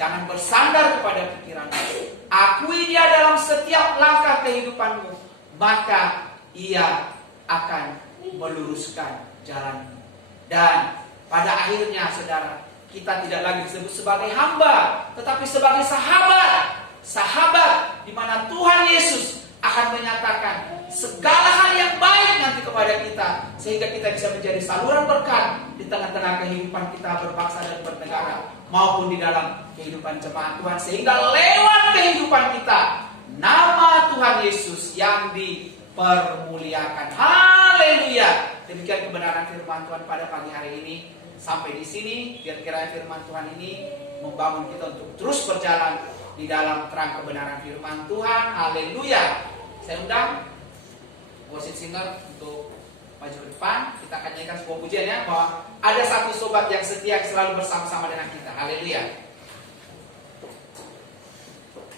Jangan bersandar kepada pikiranmu. Akui Dia dalam setiap langkah kehidupanmu, maka Ia akan meluruskan jalanmu. Dan pada akhirnya saudara, kita tidak lagi disebut sebagai hamba, tetapi sebagai sahabat. Sahabat di mana Tuhan Yesus akan menyatakan segala hal yang baik nanti kepada kita, sehingga kita bisa menjadi saluran berkat di tengah-tengah kehidupan kita berbangsa dan bernegara, maupun di dalam kehidupan jemaat Tuhan, sehingga lewat kehidupan kita nama Tuhan Yesus yang dipermuliakan. Haleluya. Demikian kebenaran firman Tuhan pada pagi hari ini. Sampai di sini, biar kiranya firman Tuhan ini membangun kita untuk terus berjalan di dalam terang kebenaran firman Tuhan. Haleluya. Saya undang worship singer untuk maju ke depan. Kita akan nyanyikan sebuah pujian ya, bahwa ada satu sobat yang setia yang selalu bersama-sama dengan kita. Haleluya.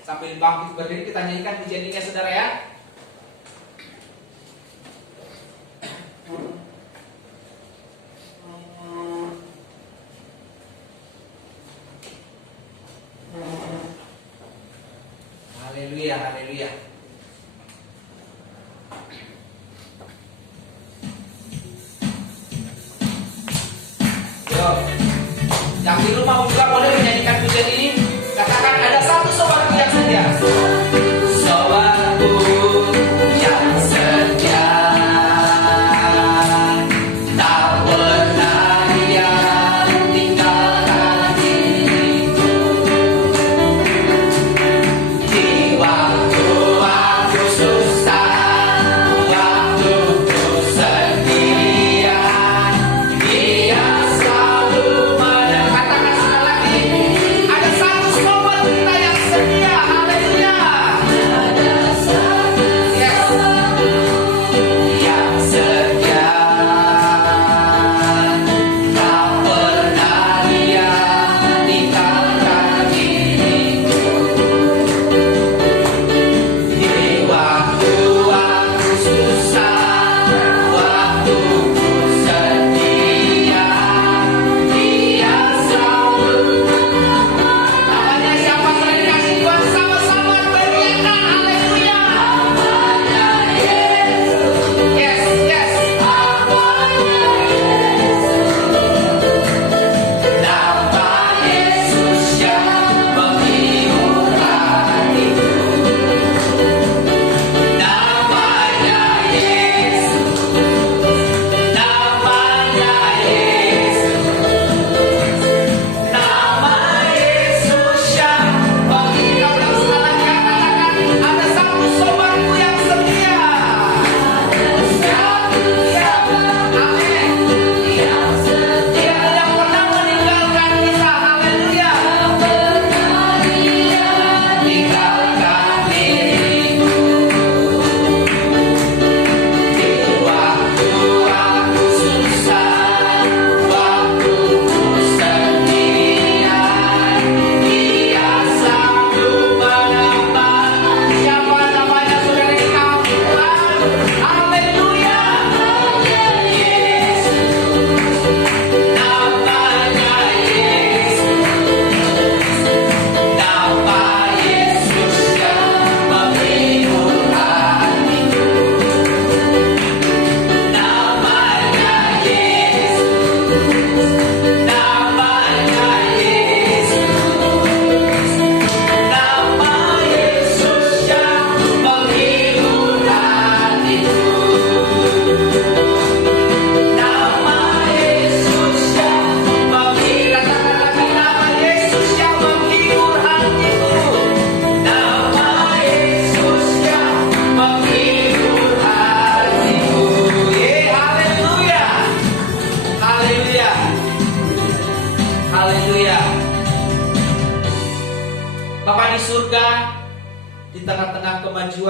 Sambil bangkit berdiri, kita nyanyikan pujian ini ya saudara ya. Haleluya, haleluya. Yo, yang di rumah juga boleh menyanyikan pujian ini. Katakan, ada satu sobatku yang setia. Sobatku yang setia, tak pernah dia tinggalkan diriku. Di waktu aku susah, waktu ku sendirian, Dia selalu mendekatkan. Sekali lagi, ada satu sobat kita yang setia. Haleluya.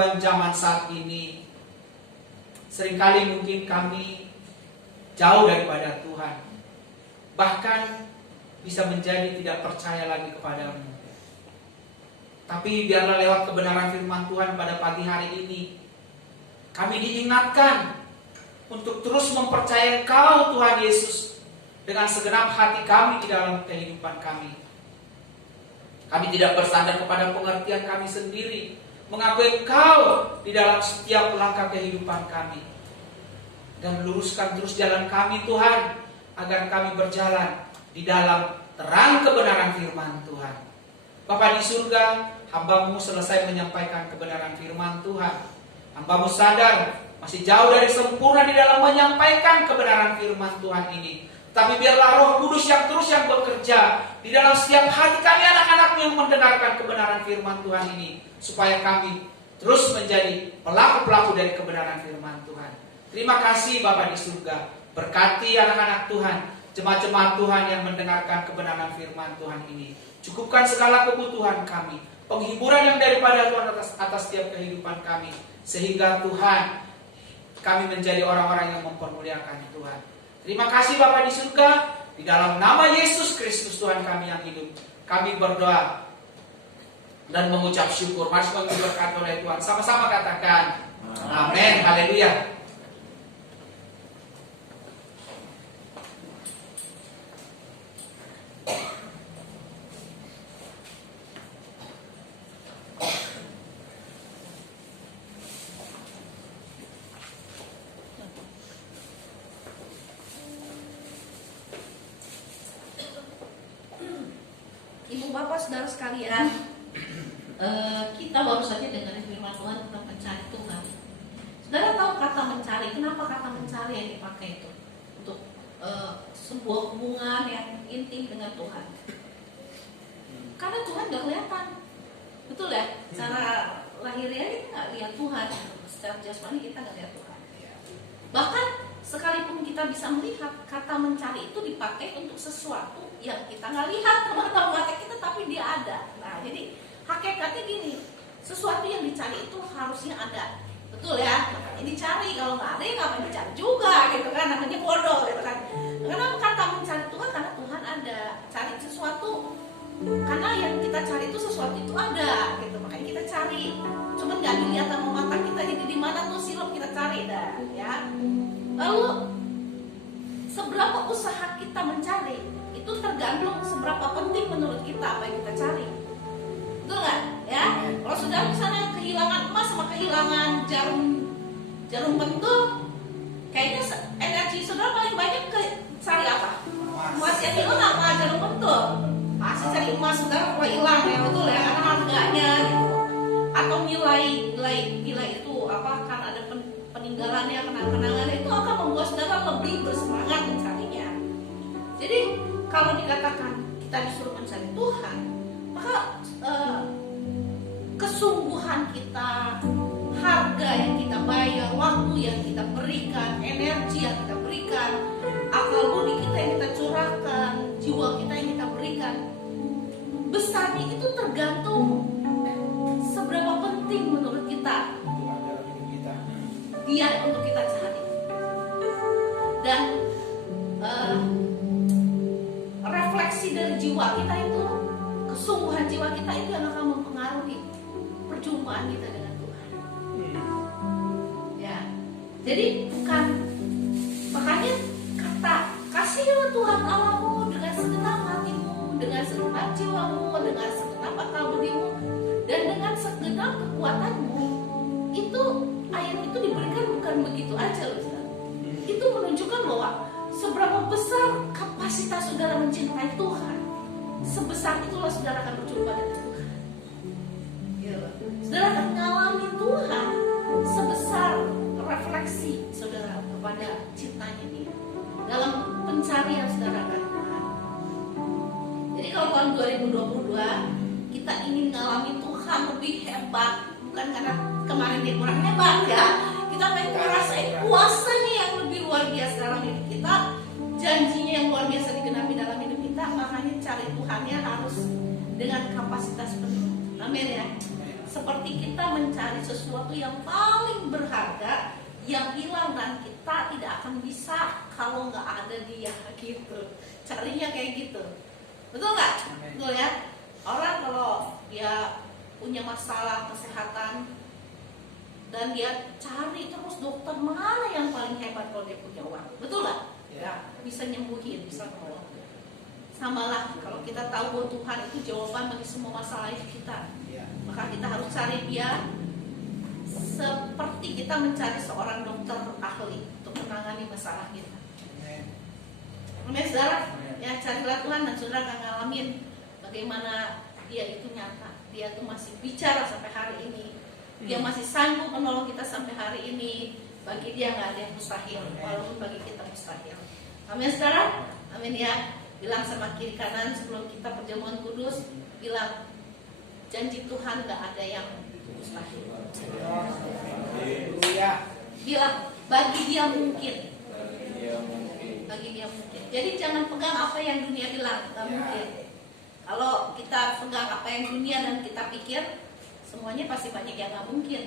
kemajuan zaman saat ini, seringkali mungkin kami jauh daripada Tuhan. Bahkan bisa menjadi tidak percaya lagi kepadamu. Tapi biarlah lewat kebenaran firman Tuhan pada pagi hari ini, kami diingatkan untuk terus mempercayai Engkau Tuhan Yesus dengan segenap hati kami di dalam kehidupan kami. Kami tidak bersandar kepada pengertian kami sendiri, mengakui Engkau di dalam setiap langkah kehidupan kami. Dan luruskan terus jalan kami Tuhan, agar kami berjalan di dalam terang kebenaran firman Tuhan. Bapa di surga, hamba-Mu selesai menyampaikan kebenaran firman Tuhan. Hamba-Mu sadar masih jauh dari sempurna di dalam menyampaikan kebenaran firman Tuhan ini. Tapi biarlah Roh Kudus yang terus yang bekerja di dalam setiap hati kami anak-anak-Mu yang mendengarkan kebenaran firman Tuhan ini, supaya kami terus menjadi pelaku-pelaku dari kebenaran firman Tuhan. Terima kasih Bapa di surga. Berkati anak-anak Tuhan, jemaat-jemaat Tuhan yang mendengarkan kebenaran firman Tuhan ini. Cukupkan segala kebutuhan kami, penghiburan yang daripada Tuhan atas setiap kehidupan kami, sehingga Tuhan, kami menjadi orang-orang yang mempermuliakan Tuhan. Terima kasih Bapa di surga, di dalam nama Yesus Kristus Tuhan kami yang hidup, kami berdoa dan mengucap syukur. Mari semua diberkati oleh Tuhan. Sama-sama katakan amin. Haleluya. Ibu bapak saudara sekalian, kita baru saja dengar firman Tuhan tentang mencari Tuhan. Saudara tahu kata mencari, kenapa kata mencari yang dipakai itu? Untuk sebuah hubungan yang intim dengan Tuhan. Karena Tuhan gak kelihatan, betul ya? Secara lahiriah kita gak lihat Tuhan, secara jasmani kita gak lihat Tuhan. Bahkan sekalipun kita bisa melihat, kata mencari itu dipakai untuk sesuatu yang kita nggak lihat sama mata kita, tapi dia ada. Nah, jadi hakikatnya gini, sesuatu yang dicari itu harusnya ada, betul ya? Makanya dicari, kalau nggak ada ya nggak dicari juga, gitu kan? Namanya bodoh, gitu kan? Kenapa kata mencari Tuhan? Karena Tuhan ada. Cari sesuatu, karena yang kita cari itu sesuatu itu ada, gitu. Makanya kita cari. Cuman nggak dilihat sama mata kita, jadi di mana tuh sirup kita cari, dah, ya. Lalu seberapa usaha kita mencari itu tergantung seberapa penting menurut kita apa yang kita cari, betul nggak? Ya, kalau saudara misalnya kehilangan emas sama kehilangan jarum pentul, kayaknya energi saudara paling banyak ke cari apa? Emas yang hilang apa jarum pentul? Pasti cari emas, saudara kalau hilang ya, betul ya, karena harganya gitu. Atau nilai itu apa? Karena ada peninggalannya, kenang-kenangannya, itu akan membuat saudara lebih bersemangat mencarinya. Jadi kalau dikatakan kita disuruh mencari Tuhan, maka kesungguhan kita, harga yang kita bayar, waktu yang kita berikan, energi yang kita berikan, akal budi kita yang kita curahkan, jiwa kita yang kita berikan, besarnya itu tergantung seberapa penting menurut kita dia untuk kita cari. Dan refleksi dari jiwa kita itu, kesungguhan jiwa kita itu yang akan mempengaruhi perjumpaan kita dengan Tuhan. Ya, jadi bukan, makanya kata kasihilah Tuhan Allahmu dengan segenap hatimu, dengan segenap jiwamu, dengan segenap akal budimu, dan dengan segenap kekuatanmu. Itu ayat itu diberikan bukan begitu aja loh, saudara. Itu menunjukkan bahwa seberapa besar kapasitas saudara mencintai Tuhan, sebesar itulah saudara akan berjumpa dengan Tuhan. Saudara akan mengalami Tuhan sebesar refleksi saudara kepada cintanya Dia dalam pencarian saudara akan Tuhan. Jadi kalau tahun 2022 kita ingin mengalami Tuhan lebih hebat, bukan karena kemarin dia kurang hebat ya, kita pengen ngerasain kuasanya yang lebih luar biasa dalam hidup kita, janjinya yang luar biasa digenapi dalam hidup kita. Makanya cari Tuhannya harus dengan kapasitas penuh. Amin ya. seperti kita mencari sesuatu yang paling berharga yang hilang dan kita tidak akan bisa kalau nggak ada dia gitu. Carinya kayak gitu, betul nggak? Betul ya. Orang kalau dia punya masalah kesehatan dan dia cari terus dokter mana yang paling hebat kalau dia punya uang, betul nggak? Ya, bisa nyembuhin, bisa nolong. Samalah kalau kita tahu bahwa Tuhan itu jawaban bagi semua masalah hidup kita, maka kita harus cari dia seperti kita mencari seorang dokter ahli untuk menangani masalah kita. Amin, saudara. Ya, carilah Tuhan dan saudara akan ngalamin bagaimana dia itu nyata. Dia itu masih bicara sampai hari ini. Dia masih sanggup menolong kita sampai hari ini. Bagi dia nggak ada yang mustahil, walaupun bagi kita mustahil. Amin, saudara. Amin ya. Bilang sama kiri kanan sebelum kita perjamuan kudus, bilang janji Tuhan nggak ada yang mustahil. Bilang bagi dia mungkin. Bagi dia mungkin. Jadi jangan pegang apa yang dunia bilang, nggak mungkin. Kalau kita pegang apa yang dunia dan kita pikir semuanya pasti banyak yang nggak mungkin.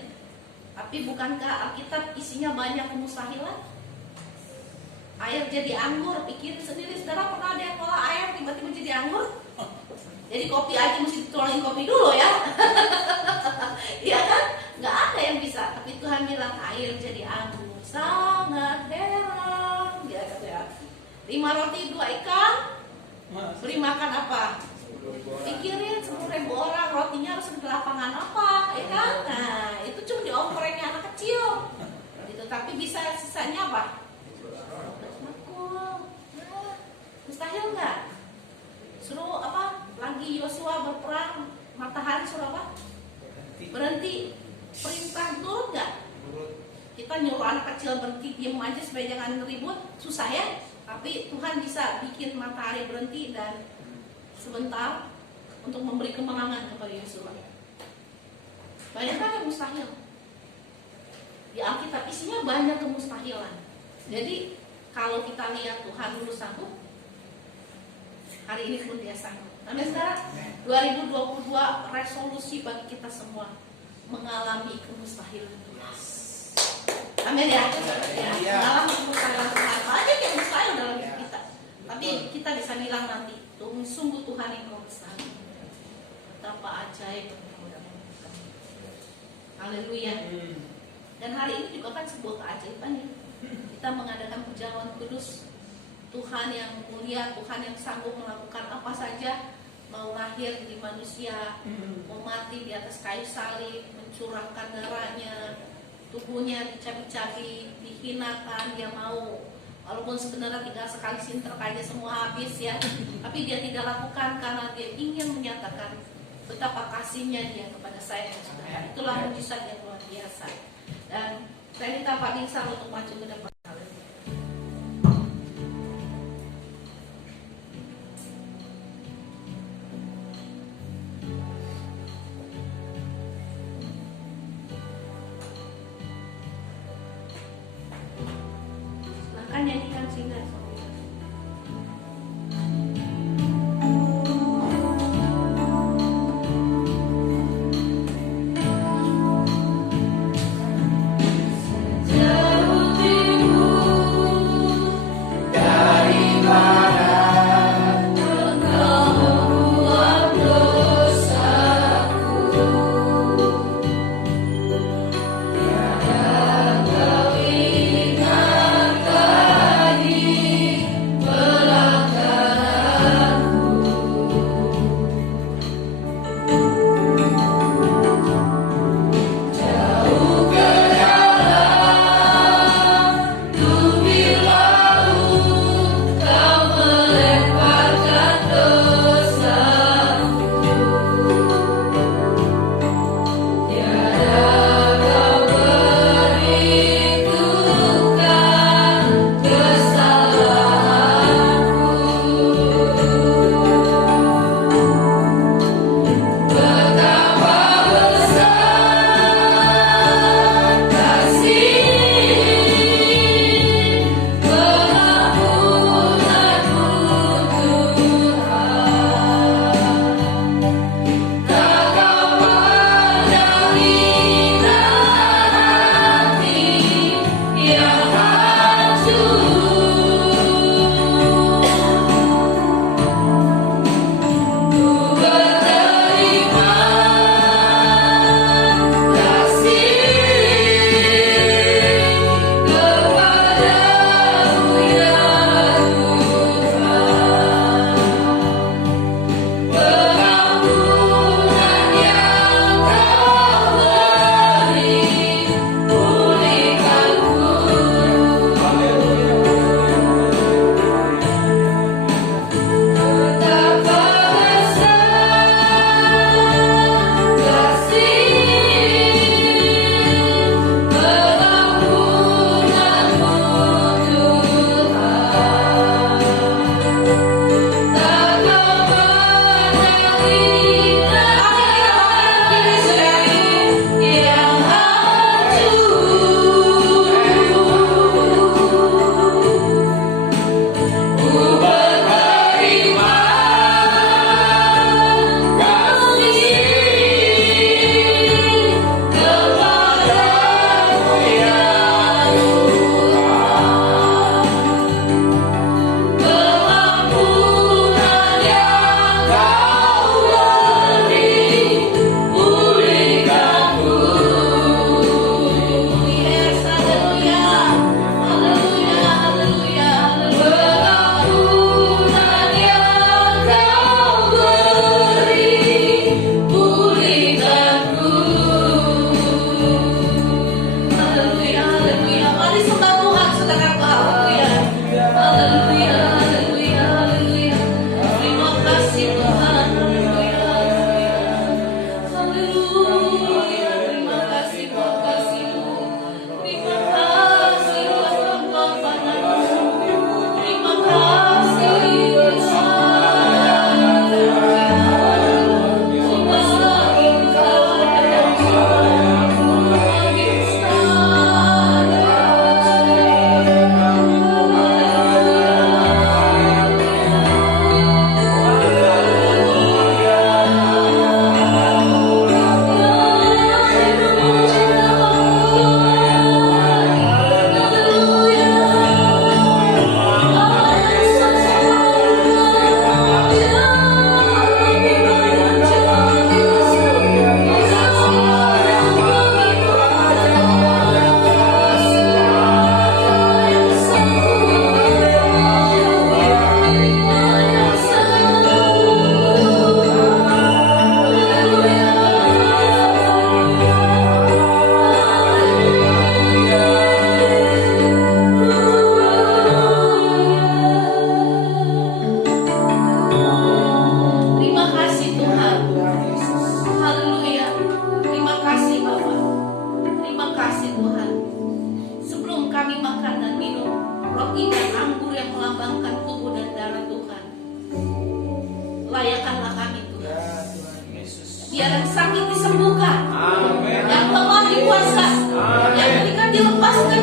Tapi bukankah Alkitab isinya banyak kemustahilan? Air jadi anggur, pikir sendiri. Saudara pernah ada yang ngolah air tiba-tiba jadi anggur? Jadi kopi aja mesti dituangin kopi dulu ya. Iya kan? Nggak ada yang bisa. Tapi Tuhan bilang air jadi anggur. Sangat heran. Dia kata ya. 5 roti 2 ikan. Beri makan apa? Pikirin 10.000 orang, rotinya harus di lapangan apa, ya kan? Nah, itu cuma diomprennya anak kecil. Gitu. Tapi bisa sisanya apa? Makul. Nah, mustahil nggak? Suruh apa? Lagi Yosua berperang, matahari suruh apa? Berhenti. Perintah turun nggak? Kita nyuruh anak kecil berhenti, diam aja supaya jangan ribut, susah ya. Tapi Tuhan bisa bikin matahari berhenti dan sebentar untuk memberi kemenangan kepada Yosua. Banyak kan yang mustahil. Di Alkitab isinya banyak kemustahilan. Jadi kalau kita lihat Tuhan dulu sanggup, hari ini pun dia sanggup. Amin, saudara. 2022 resolusi bagi kita semua mengalami kemustahilan Tuhan. Amin ya. Mengalami kemustahilan Tuhan. Banyak yang mustahil dalam hidup kita. Tapi kita bisa bilang nanti, sungguh Tuhan yang mustahil. Betapa ajaib. Haleluya. Dan hari ini juga kan sebuah keajaiban ya. Kita mengadakan perjamuan kudus. Tuhan yang mulia, Tuhan yang sanggup melakukan apa saja, mau lahir jadi manusia, mau mati di atas kayu salib, mencurahkan darahnya, tubuhnya dicabik-cabik, dihinakan, dia mau. Walaupun sebenarnya tinggal sekali sinter aja semua habis ya, tapi dia tidak lakukan karena dia ingin menyatakan betapa kasihnya dia kepada saya dan saudara. Itulah mujizat yang luar biasa. Dan saya minta Pak Nisa untuk maju ke depan. Silahkan nyanyikan singa. Kau ingatkan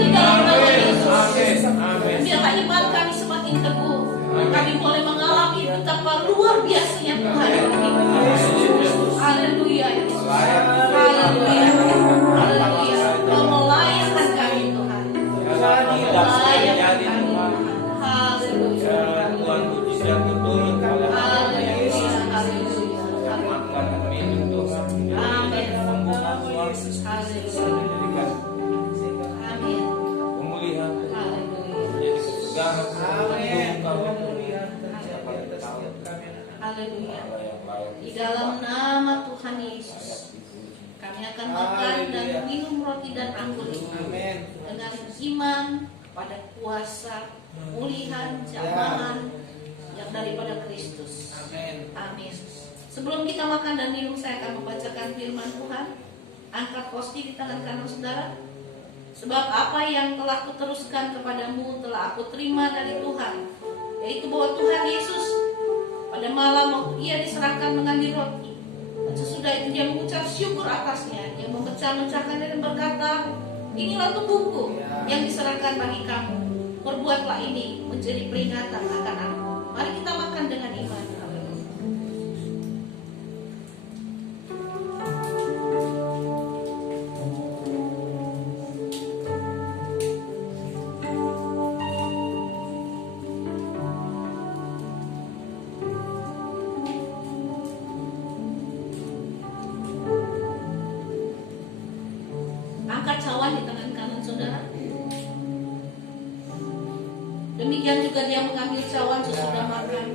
di dalam nama Yesus. Amin. Biarlah iman kami semakin teguh. Kami boleh mengalami betapa luar biasanya Tuhan yang hidup. Haleluya. Yesus. Haleluya. Haleluya. Kau melayani kami Tuhan. Melayani kami Tuhan. Haleluya. Tuhan mujizat turun pada Haleluya. Haleluya. Amin. Haleluya. Amin. Pemulihan Haleluya. menjadi kesegahan Haleluya. Di dalam nama Tuhan Yesus, kami akan makan dan minum roti dan anggur ini dengan iman pada kuasa pemulihan jamahan yang daripada Kristus. Amin. Sebelum kita makan dan minum, saya akan membacakan firman Tuhan. Angkat kosti di tangan kanan saudara. Sebab apa yang telah kuteruskan kepadamu telah aku terima dari Tuhan, yaitu bahwa Tuhan Yesus pada malam waktu ia diserahkan mengambil roti, dan sesudah itu dia mengucap syukur atasnya, dia memecah-mecahkannya dan berkata, inilah tubuhku yang diserahkan bagi kamu, perbuatlah ini menjadi peringatan akan aku. Mari kita makan dengan iman. Angkat cawan di tangan kanan saudara. Demikian juga dia mengambil cawan sesudah makan,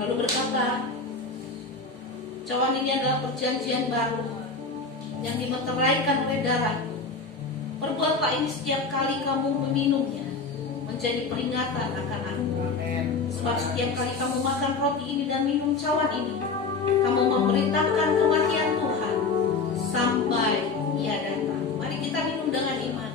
lalu berkata, cawan ini adalah perjanjian baru yang dimeteraikan oleh darahku. Perbuatlah ini setiap kali kamu meminumnya, menjadi peringatan akan aku. Sebab setiap kali kamu makan roti ini dan minum cawan ini, kamu memberitakan kematian Tuhan sampai ia datang. Mari kita minum dengan iman.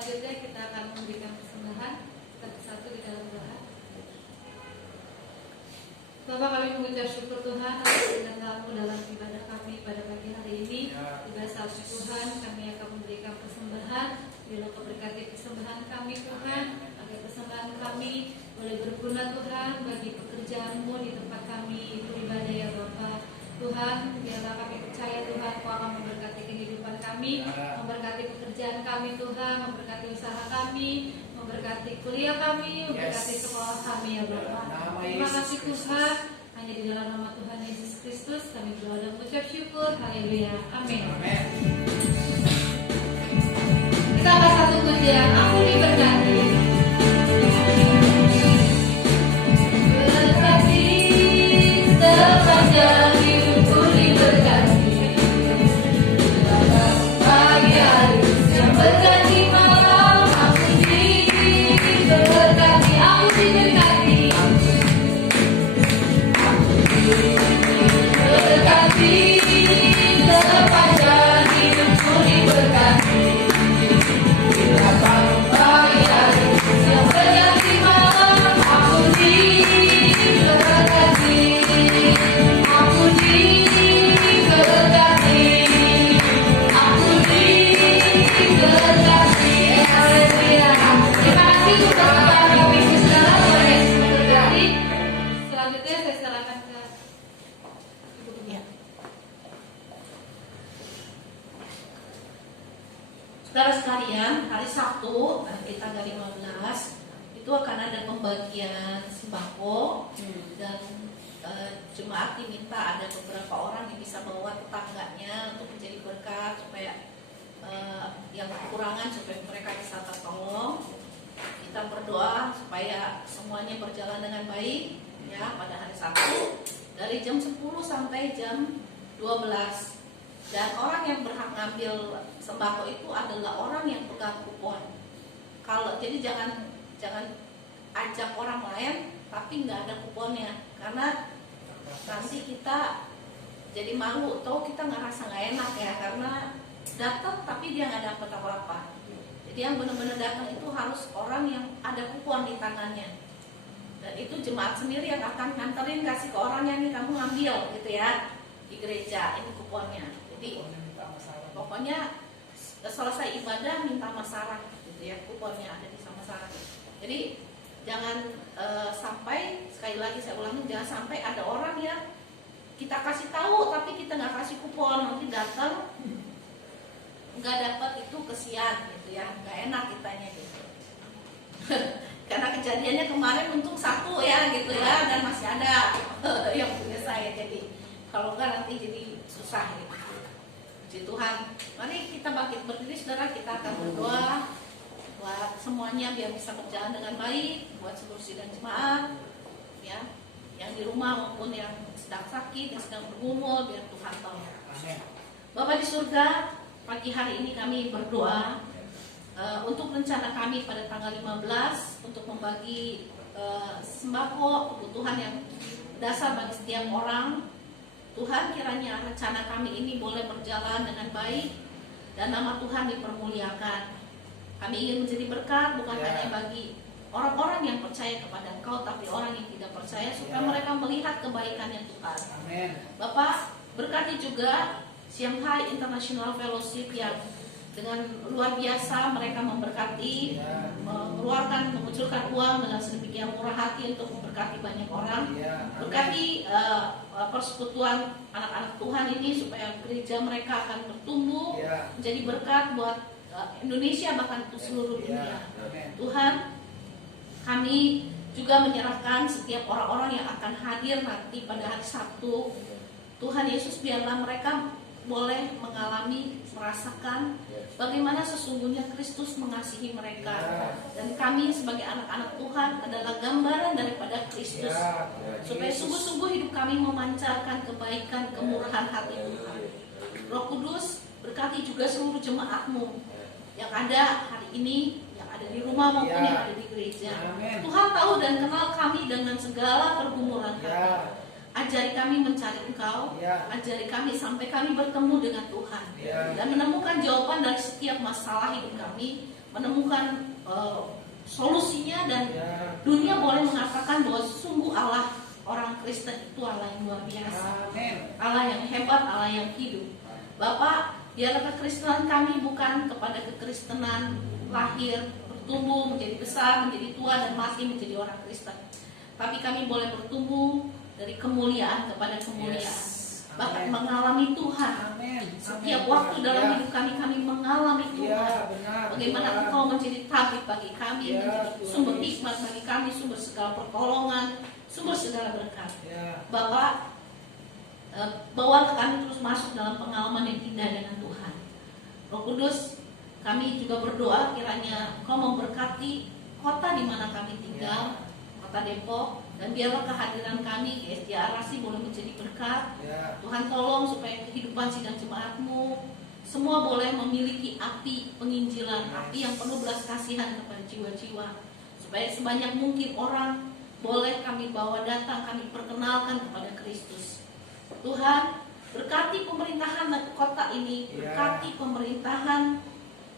Selanjutnya kita akan memberikan persembahan satu-satu di dalam doa. Bapak, kami mengucap syukur Tuhan atas kedatangan-Mu dalam ibadah kami pada pagi hari ini. Juga saat Tuhan kami akan memberikan persembahan. Bila Kau berkati persembahan kami Tuhan, agar persembahan kami boleh berguna Tuhan bagi pekerjaan-Mu di tempat kami beribadah ya Bapak. Tuhan, biarlah kami percaya Tuhan Kau akan memberkati kehidupan kami, memberkati pekerjaan kami Tuhan, memberkati usaha kami, memberkati kuliah kami, memberkati sekolah kami ya Bapak. Terima kasih Tuhan, hanya di dalam nama Tuhan Yesus Kristus kami berdoa dan mengucap syukur. Haleluya. Amin. Kita angkat satu pujian, aku diberkati. Berkati sepanjang hidupku diberkati. Pagi hari yang berganti malam, aku diberkati, aku diberkati. Sabtu nanti tanggal 15 itu akan ada pembagian sembako dan jemaat diminta ada beberapa orang yang bisa bawa tetangganya untuk menjadi berkat supaya yang kekurangan supaya mereka bisa tertolong. Kita berdoa supaya semuanya berjalan dengan baik ya pada hari Sabtu dari jam 10 sampai jam 12. Dan orang yang berhak ngambil sembako itu adalah orang yang pegang kupon. Jadi jangan ajak orang lain tapi nggak ada kuponnya, karena nanti kita jadi malu atau kita ngerasa nggak enak ya, karena datang tapi dia nggak dapat apa-apa. Jadi yang benar-benar datang itu harus orang yang ada kupon di tangannya, dan itu jemaat sendiri yang akan nganterin kasih ke orangnya, nih kamu ngambil gitu ya di gereja, ini kuponnya. Jadi pokoknya selesai ibadah minta masalah gitu ya, kuponnya ada di samasaran. Jadi jangan sampai, sekali lagi saya ulangi, jangan sampai ada orang yang kita kasih tahu tapi kita nggak kasih kupon, nanti datang nggak dapat, itu kesian gitu ya, nggak enak kitanya gitu. Karena kejadiannya kemarin untung satu ya gitu ya, dan masih ada yang punya saya, jadi kalau nggak nanti jadi susah gitu. Puji Tuhan, mari kita bangkit berdiri saudara, kita akan berdoa buat semuanya biar bisa berjalan dengan baik, buat seluruh sidang jemaat ya, yang di rumah maupun yang sedang sakit, yang sedang bergumul, biar Tuhan tolong. Bapa di surga, pagi hari ini kami berdoa untuk rencana kami pada tanggal 15 untuk membagi sembako kebutuhan yang dasar bagi setiap orang. Tuhan, kiranya rencana kami ini boleh berjalan dengan baik dan nama Tuhan dipermuliakan. Kami ingin menjadi berkat bukan hanya bagi orang-orang yang percaya kepada Engkau, tapi orang yang tidak percaya, supaya mereka melihat kebaikan-Nya Tuhan. Amin. Bapak, berkati juga Shanghai International Fellowship yang dengan luar biasa mereka memberkati, mengucurkan uang dengan sedemikian murah hati untuk memberkati banyak orang. Berkati persekutuan anak-anak Tuhan ini supaya gereja mereka akan bertumbuh menjadi berkat buat Indonesia, bahkan untuk seluruh dunia. Tuhan, kami juga menyerahkan setiap orang-orang yang akan hadir nanti pada hari Sabtu. Tuhan Yesus, biarlah mereka boleh mengalami, merasakan bagaimana sesungguhnya Kristus mengasihi mereka. Dan kami sebagai anak-anak Tuhan adalah gambaran daripada Kristus, supaya sungguh-sungguh hidup kami memancarkan kebaikan, kemurahan hati Tuhan. Roh Kudus, berkati juga seluruh jemaat-Mu yang ada hari ini, yang ada di rumah maupun yang ada di gereja. Tuhan tahu dan kenal kami dengan segala pergumulan kami. Ajari kami mencari Engkau, ajari kami sampai kami bertemu dengan Tuhan dan menemukan jawaban dari setiap masalah hidup kami, menemukan solusinya, dan dunia boleh mengatakan bahwa sungguh Allah orang Kristen itu Allah yang luar biasa, Allah yang hebat, Allah yang hidup. Bapak, biarlah kekristenan kami bukan kepada kekristenan lahir, bertumbuh, menjadi besar, menjadi tua, dan mati menjadi orang Kristen, tapi kami boleh bertumbuh dari kemuliaan kepada kemuliaan, bahkan mengalami Tuhan. Setiap waktu dalam hidup kami mengalami Tuhan. Bagaimana Engkau menjadi tabib bagi kami, menjadi sumber hikmat bagi kami, sumber segala pertolongan, sumber segala berkat. Bapak, bawa kami terus masuk dalam pengalaman yang indah dengan Tuhan. Roh Kudus, kami juga berdoa kiranya Engkau memberkati kota di mana kami tinggal, Kota Depok, dan biarlah kehadiran kami di SDA-RASI boleh menjadi berkat. Tuhan tolong supaya kehidupan sidang jemaat-Mu semua boleh memiliki api penginjilan, api yang penuh belas kasihan kepada jiwa-jiwa, supaya sebanyak mungkin orang boleh kami bawa datang, kami perkenalkan kepada Kristus. Tuhan, berkati pemerintahan kota ini, berkati pemerintahan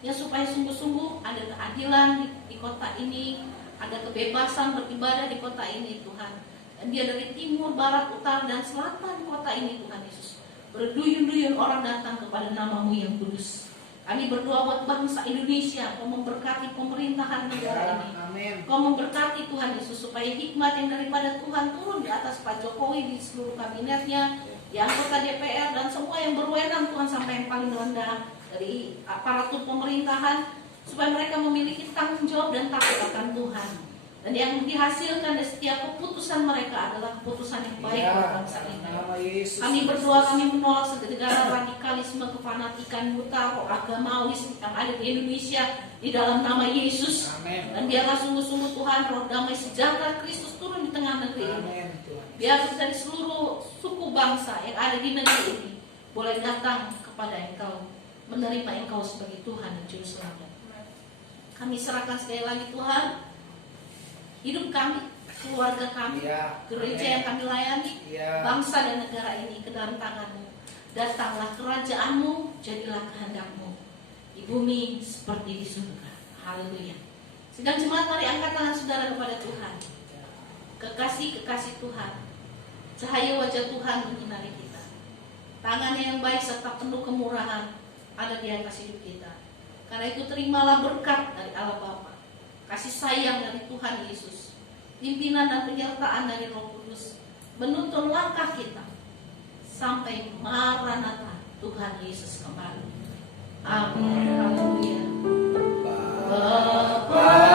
ya, supaya sungguh-sungguh ada keadilan di kota ini, ada kebebasan beribadah di kota ini Tuhan. Dan dia dari timur, barat, utara, dan selatan kota ini Tuhan Yesus, berduyun-duyun orang datang kepada nama-Mu yang kudus. Kami berdoa buat bangsa Indonesia, Kau memberkati pemerintahan negara ini. Kau memberkati Tuhan Yesus, supaya hikmat yang daripada Tuhan turun di atas Pak Jokowi, di seluruh kabinetnya, di anggota DPR, dan semua yang berwenang Tuhan, sampai yang paling rendah dari aparatur pemerintahan. supaya mereka memiliki tanggung jawab dan takut akan Tuhan. Dan yang dihasilkan dari setiap keputusan mereka adalah keputusan yang baik buat bangsa ini. Nama Yesus. Kami berdoa, kami menolak segala radikalisme, kefanatikan, buta, agamawis yang ada di Indonesia di dalam nama Yesus. Amin. Dan biarlah sungguh-sungguh Tuhan roh damai sejahtera Kristus turun di tengah negeri ini. Amin Tuhan. Biar dari seluruh suku bangsa yang ada di negeri ini boleh datang kepada Engkau, menerima Engkau sebagai Tuhan dan Juru Selamat. Kami serahkan sekali lagi Tuhan hidup kami, keluarga kami, Ya. gereja yang kami layani, Ya. bangsa dan negara ini ke dalam tangan-Mu. Datanglah kerajaan-Mu, jadilah kehendak-Mu di bumi seperti di surga. Haleluya. Sedang jemaat, mari angkat tangan saudara kepada Tuhan. Kekasih-kekasih Tuhan, cahaya wajah Tuhan menyinari kita. Tangannya yang baik serta penuh kemurahan ada di atas hidup kita. Karena itu terimalah berkat dari Allah Bapa, kasih sayang dari Tuhan Yesus, pimpinan dan penyertaan dari Roh Kudus, menuntun langkah kita sampai Maranatha Tuhan Yesus kembali. Amin. Haleluya. Bapa